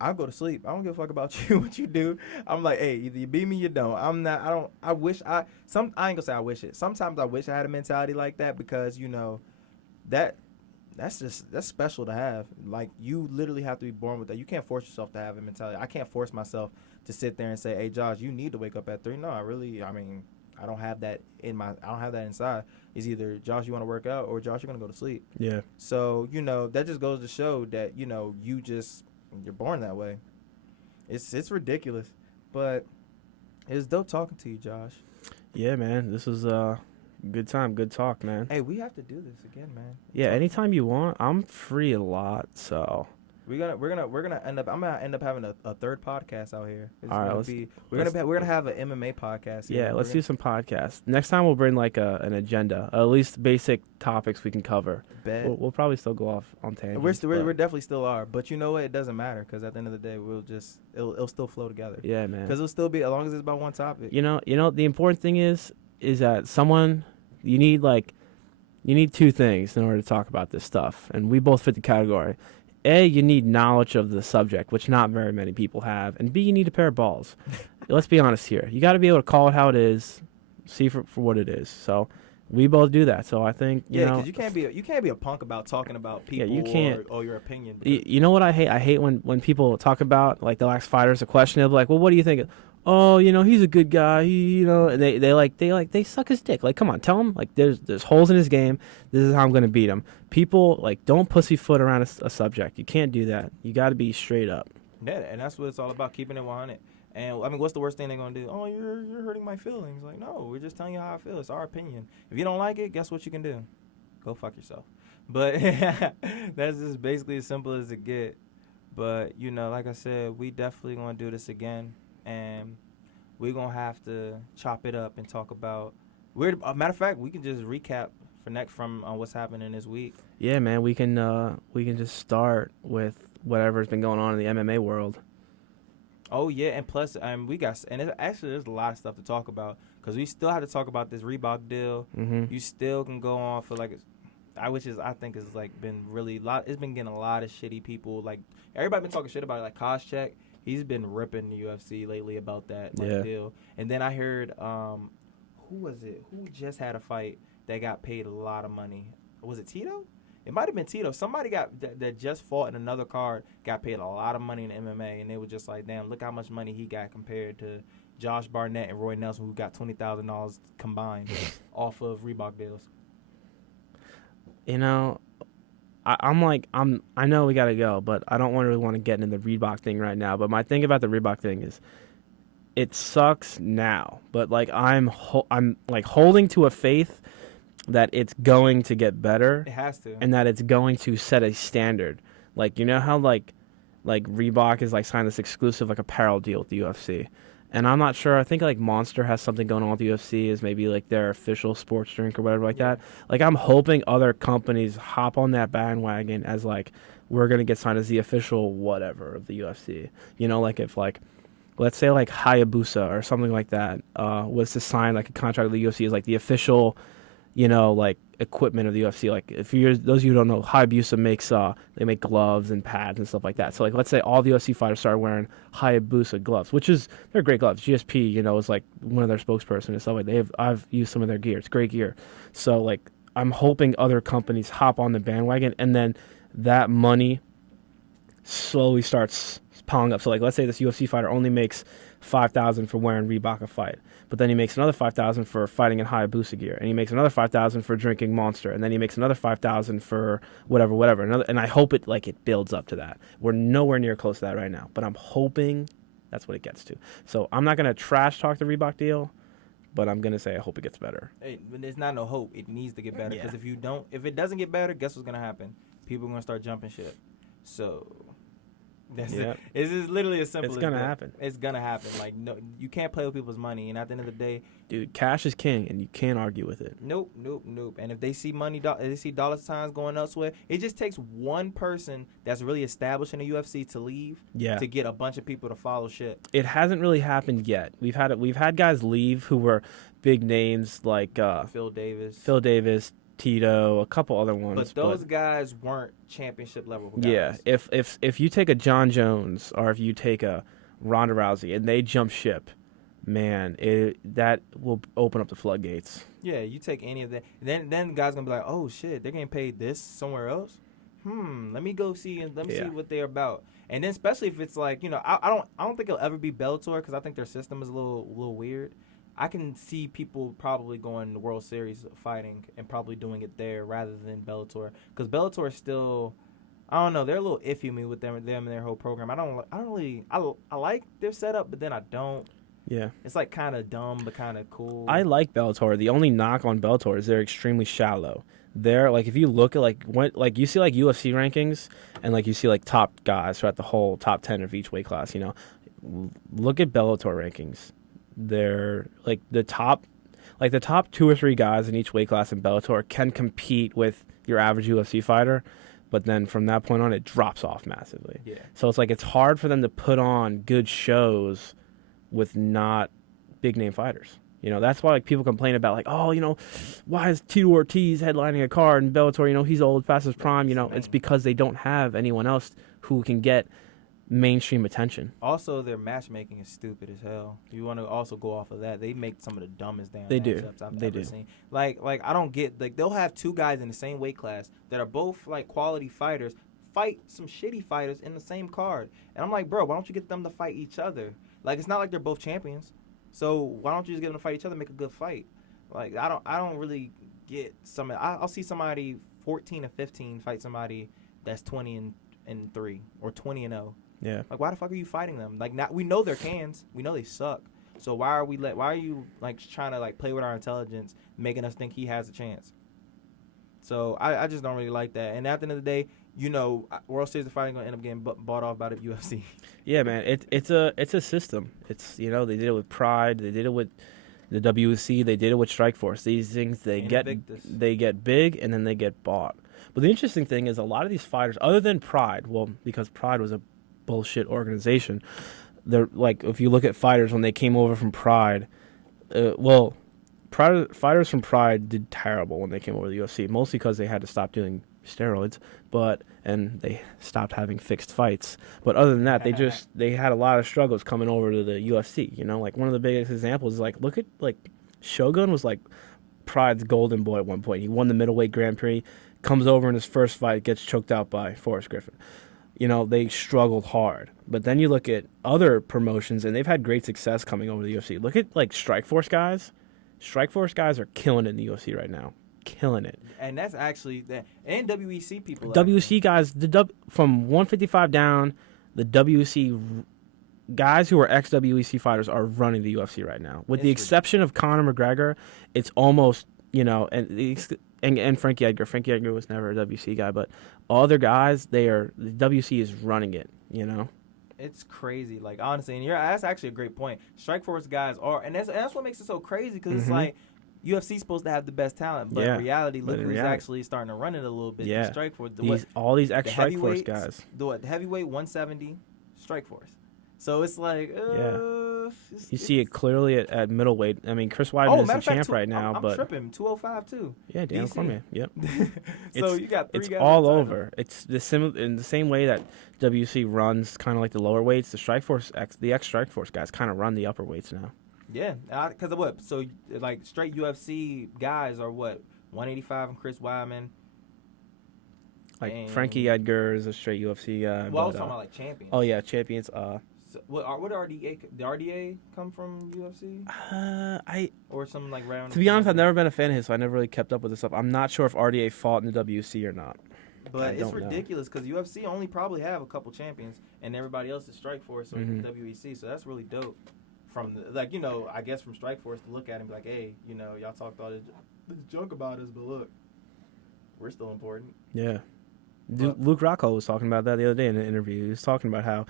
I go to sleep. I don't give a fuck about you, what you do. I'm like, hey, either you beat me, you don't. I ain't gonna say I wish it. Sometimes I wish I had a mentality like that because that's special to have. Like you literally have to be born with that. You can't force yourself to have a mentality. I can't force myself to sit there and say, hey, Josh, you need to wake up at 3. No, I don't have that inside. It's either Josh, you want to work out, or Josh, you're gonna go to sleep. Yeah. So that just goes to show that you're born that way. It's ridiculous, but it's dope talking to you, Josh. Yeah, man. This was good time, good talk, man. Hey, we have to do this again, man. Yeah, anytime you want. I'm free a lot, so. We're gonna end up. I'm gonna end up having a third podcast out here. All right, we're gonna have an MMA podcast. Yeah, let's do some podcasts. Next time we'll bring like an agenda, at least basic topics we can cover. We'll probably still go off on tangents. We're definitely still are, but you know what? It doesn't matter because at the end of the day, it'll still flow together. Yeah, man. Because it'll still be as long as it's about one topic. The important thing is that you need 2 things in order to talk about this stuff, and we both fit the category. A, you need knowledge of the subject, which not very many people have. And B, you need a pair of balls. Let's be honest here. You got to be able to call it how it is, see for what it is. So we both do that. So I think, because you can't be a punk about talking about people you can't, or your opinion. You know what I hate? I hate when people talk about, like, they'll ask fighters a question. They'll be like, well, what do you think? Oh, he's a good guy. And they suck his dick. Like, come on, tell him, like, there's holes in his game. This is how I'm going to beat him. People, like, don't pussyfoot around a subject. You can't do that. You got to be straight up. Yeah, and that's what it's all about, keeping it 100. And, what's the worst thing they're going to do? Oh, you're hurting my feelings. Like, no, we're just telling you how I feel. It's our opinion. If you don't like it, guess what you can do? Go fuck yourself. But that's just basically as simple as it get. But like I said, we definitely gonna do this again, and we're gonna have to chop it up and talk about. Matter of fact, we can just recap for next from what's happening this week. Yeah, man, we can just start with whatever's been going on in the MMA world. Oh yeah, and plus, there's a lot of stuff to talk about because we still have to talk about this Reebok deal. Mm-hmm. You still can go on for like, I think is like been really lot. It's been getting a lot of shitty people. Like everybody been talking shit about it. Like Koscheck, he's been ripping the UFC lately about that deal. And then I heard, who was it? Who just had a fight that got paid a lot of money? Was it Tito? It might have been Tito. Somebody that just fought in another card got paid a lot of money in MMA, and they were just like, damn, look how much money he got compared to Josh Barnett and Roy Nelson, who got $20,000 combined off of Reebok deals. You know, I know we gotta go, but I don't really want to get into the Reebok thing right now. But my thing about the Reebok thing is, it sucks now, but like I'm like holding to a faith that it's going to get better. It has to, and that it's going to set a standard. Like, you know how like Reebok is like signed this exclusive like apparel deal with the UFC. And I'm not sure. I think like Monster has something going on with the UFC, is maybe like their official sports drink or whatever like that. Like I'm hoping other companies hop on that bandwagon as like we're gonna get signed as the official whatever of the UFC. You know, like if like let's say like Hayabusa or something like that was to sign like a contract with the UFC as like the official, like equipment of the UFC. Like if those of you who don't know, Hayabusa makes they make gloves and pads and stuff like that. So like let's say all the UFC fighters started wearing Hayabusa gloves, they're great gloves. GSP, is like one of their spokesperson and stuff like I've used some of their gear. It's great gear. So like I'm hoping other companies hop on the bandwagon, and then that money slowly starts piling up. So like let's say this UFC fighter only makes $5,000 for wearing Reebok a fight, but then he makes another $5,000 for fighting in Hayabusa gear, and he makes another $5,000 for drinking Monster, and then he makes another $5,000 for whatever. And I hope it builds up to that. We're nowhere near close to that right now, but I'm hoping that's what it gets to. So I'm not gonna trash talk the Reebok deal, but I'm gonna say I hope it gets better. Hey, there's not no hope. It needs to get better, because if it doesn't get better, guess what's gonna happen? People are gonna start jumping shit. So that's it. It's just literally as simple as it's gonna happen. It's gonna happen. Like, no, you can't play with people's money, and at the end of the day, dude, cash is king, and you can't argue with it. Nope. And if they see money, they see dollar signs going elsewhere, it just takes one person that's really established in the UFC to leave to get a bunch of people to follow shit. It hasn't really happened yet. We've had guys leave who were big names like Phil Davis, Tito, a couple other ones. But those guys weren't championship level guys. Yeah, if you take a John Jones or if you take a Ronda Rousey and they jump ship, man, that will open up the floodgates. Yeah, you take any of that, then the guy's gonna be like, oh shit, they're getting paid this somewhere else. Let me go see and let me see what they're about. And then especially if it's like, I don't think it'll ever be Bellator, because I think their system is a little weird. I can see people probably going to World Series fighting and probably doing it there rather than Bellator, because Bellator is still, I don't know, they're a little iffy me with them and their whole program. I like their setup, but then I don't. Yeah, it's like kind of dumb but kind of cool. I like Bellator. The only knock on Bellator is they're extremely shallow. They're like, if you look at you see like UFC rankings and like you see like top guys throughout the whole top 10 of each weight class. Look at Bellator rankings. They're like the top 2 or 3 guys in each weight class in Bellator can compete with your average UFC fighter, but then from that point on it drops off massively. Yeah. So it's like it's hard for them to put on good shows with not big name fighters. That's why like people complain about like, oh, why is Tito Ortiz headlining a card in Bellator? He's old past his prime. It's because they don't have anyone else who can get mainstream attention. Also, their matchmaking is stupid as hell. You want to also go off of that. They make some of the dumbest damn matchups I've ever seen. Like I don't get, like, they'll have 2 guys in the same weight class that are both like quality fighters fight some shitty fighters in the same card. And I'm like, bro, why don't you get them to fight each other? Like, it's not like they're both champions. So why don't you just get them to fight each other and make a good fight? Like, I don't really get I'll see somebody 14 and 15 fight somebody that's 20 and 3 or 20 and 0. Yeah. Like, why the fuck are you fighting them? Like, we know they're cans. We know they suck. So why are you like trying to like play with our intelligence, making us think he has a chance? So I just don't really like that. And at the end of the day, World Series of Fighting going to end up getting bought off by the UFC. Yeah, man. It's a system. It's they did it with Pride. They did it with the WC. They did it with Strikeforce. These things they get big and then they get bought. But the interesting thing is a lot of these fighters, other than Pride, well, because Pride was a bullshit organization. They're like, if you look at fighters when they came over from Pride, fighters from Pride did terrible when they came over to the UFC, mostly because they had to stop doing steroids, and they stopped having fixed fights. But other than that, they had a lot of struggles coming over to the UFC. Like one of the biggest examples is like, look at like Shogun was like Pride's golden boy at one point. He won the middleweight Grand Prix, comes over in his first fight, gets choked out by Forrest Griffin. They struggled hard. But then you look at other promotions, and they've had great success coming over to the UFC. Look at like Strikeforce guys. Strikeforce guys are killing it in the UFC right now. Killing it. And that's actually and WEC people. WEC guys, from 155 down, the WEC guys who are ex-WEC fighters are running the UFC right now. With the exception of Conor McGregor, it's almost, and Frankie Edgar. Frankie Edgar was never a WC guy, but all other guys, the WC is running it, It's crazy, like, honestly, and that's actually a great point. Strikeforce guys are, and that's what makes it so crazy, because it's like, UFC's supposed to have the best talent, but in reality, look who's actually starting to run it a little bit. Yeah. Strikeforce. All these ex-Strikeforce guys. The heavyweight 170, Strikeforce. So it's like, you see it clearly at middleweight. I mean, Chris Weidman is the champ right now, I'm but tripping, 205 too. Yeah, Daniel Cormier. Yep. So you got three it's guys. It's all over. It's in the same way that WC runs kind of like the lower weights. The ex-Strikeforce guys kind of run the upper weights now. Yeah, because of what? So like straight UFC guys are what? 185 and Chris Weidman. Like Frankie Edgar is a straight UFC guy. Well, I was talking about like champions. Oh yeah, champions. So, what RDA? Did RDA come from UFC? Or something like round. To be honest, I've never been a fan of his, so I never really kept up with this stuff. I'm not sure if RDA fought in the WC or not. But it's ridiculous because UFC only probably have a couple champions, and everybody else is Strikeforce or WEC. So that's really dope. From I guess from Strikeforce to look at him and be like, hey, y'all talked all this junk about us, but look, we're still important. Yeah. Luke Rockhold was talking about that the other day in an interview. He was talking about how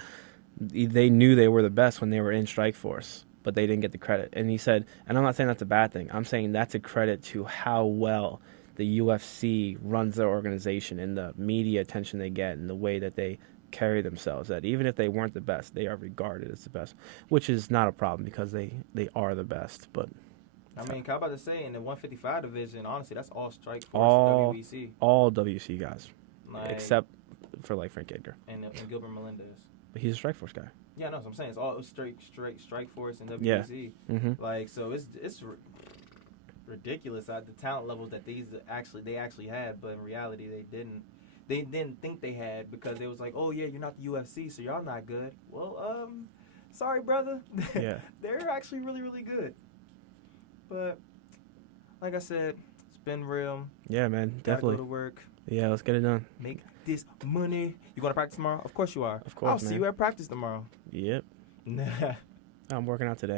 they knew they were the best when they were in Strikeforce, but they didn't get the credit. And he said, and I'm not saying that's a bad thing. I'm saying that's a credit to how well the UFC runs their organization and the media attention they get and the way that they carry themselves, that even if they weren't the best, they are regarded as the best, which is not a problem because they are the best. But I mean, I'm about to say, in the 155 division, honestly, that's all Strikeforce, WBC. All WC guys, except for like Frank Edgar and Gilbert Melendez. But he's a Strikeforce guy. Yeah, no, that's what I'm saying. It's all straight Strikeforce and WBC. Yeah. So it's ridiculous at the talent levels that they actually had, but in reality they didn't. They didn't think they had because it was like, oh yeah, you're not the UFC, so y'all not good. Well, sorry, brother. Yeah. They're actually really, really good. But like I said, it's been real. Yeah, man, definitely. Gotta go to work. Yeah, let's get it done. Make this money. You going to practice tomorrow? Of course you are. Of course, I'll see you at practice tomorrow. Yep. I'm working out today.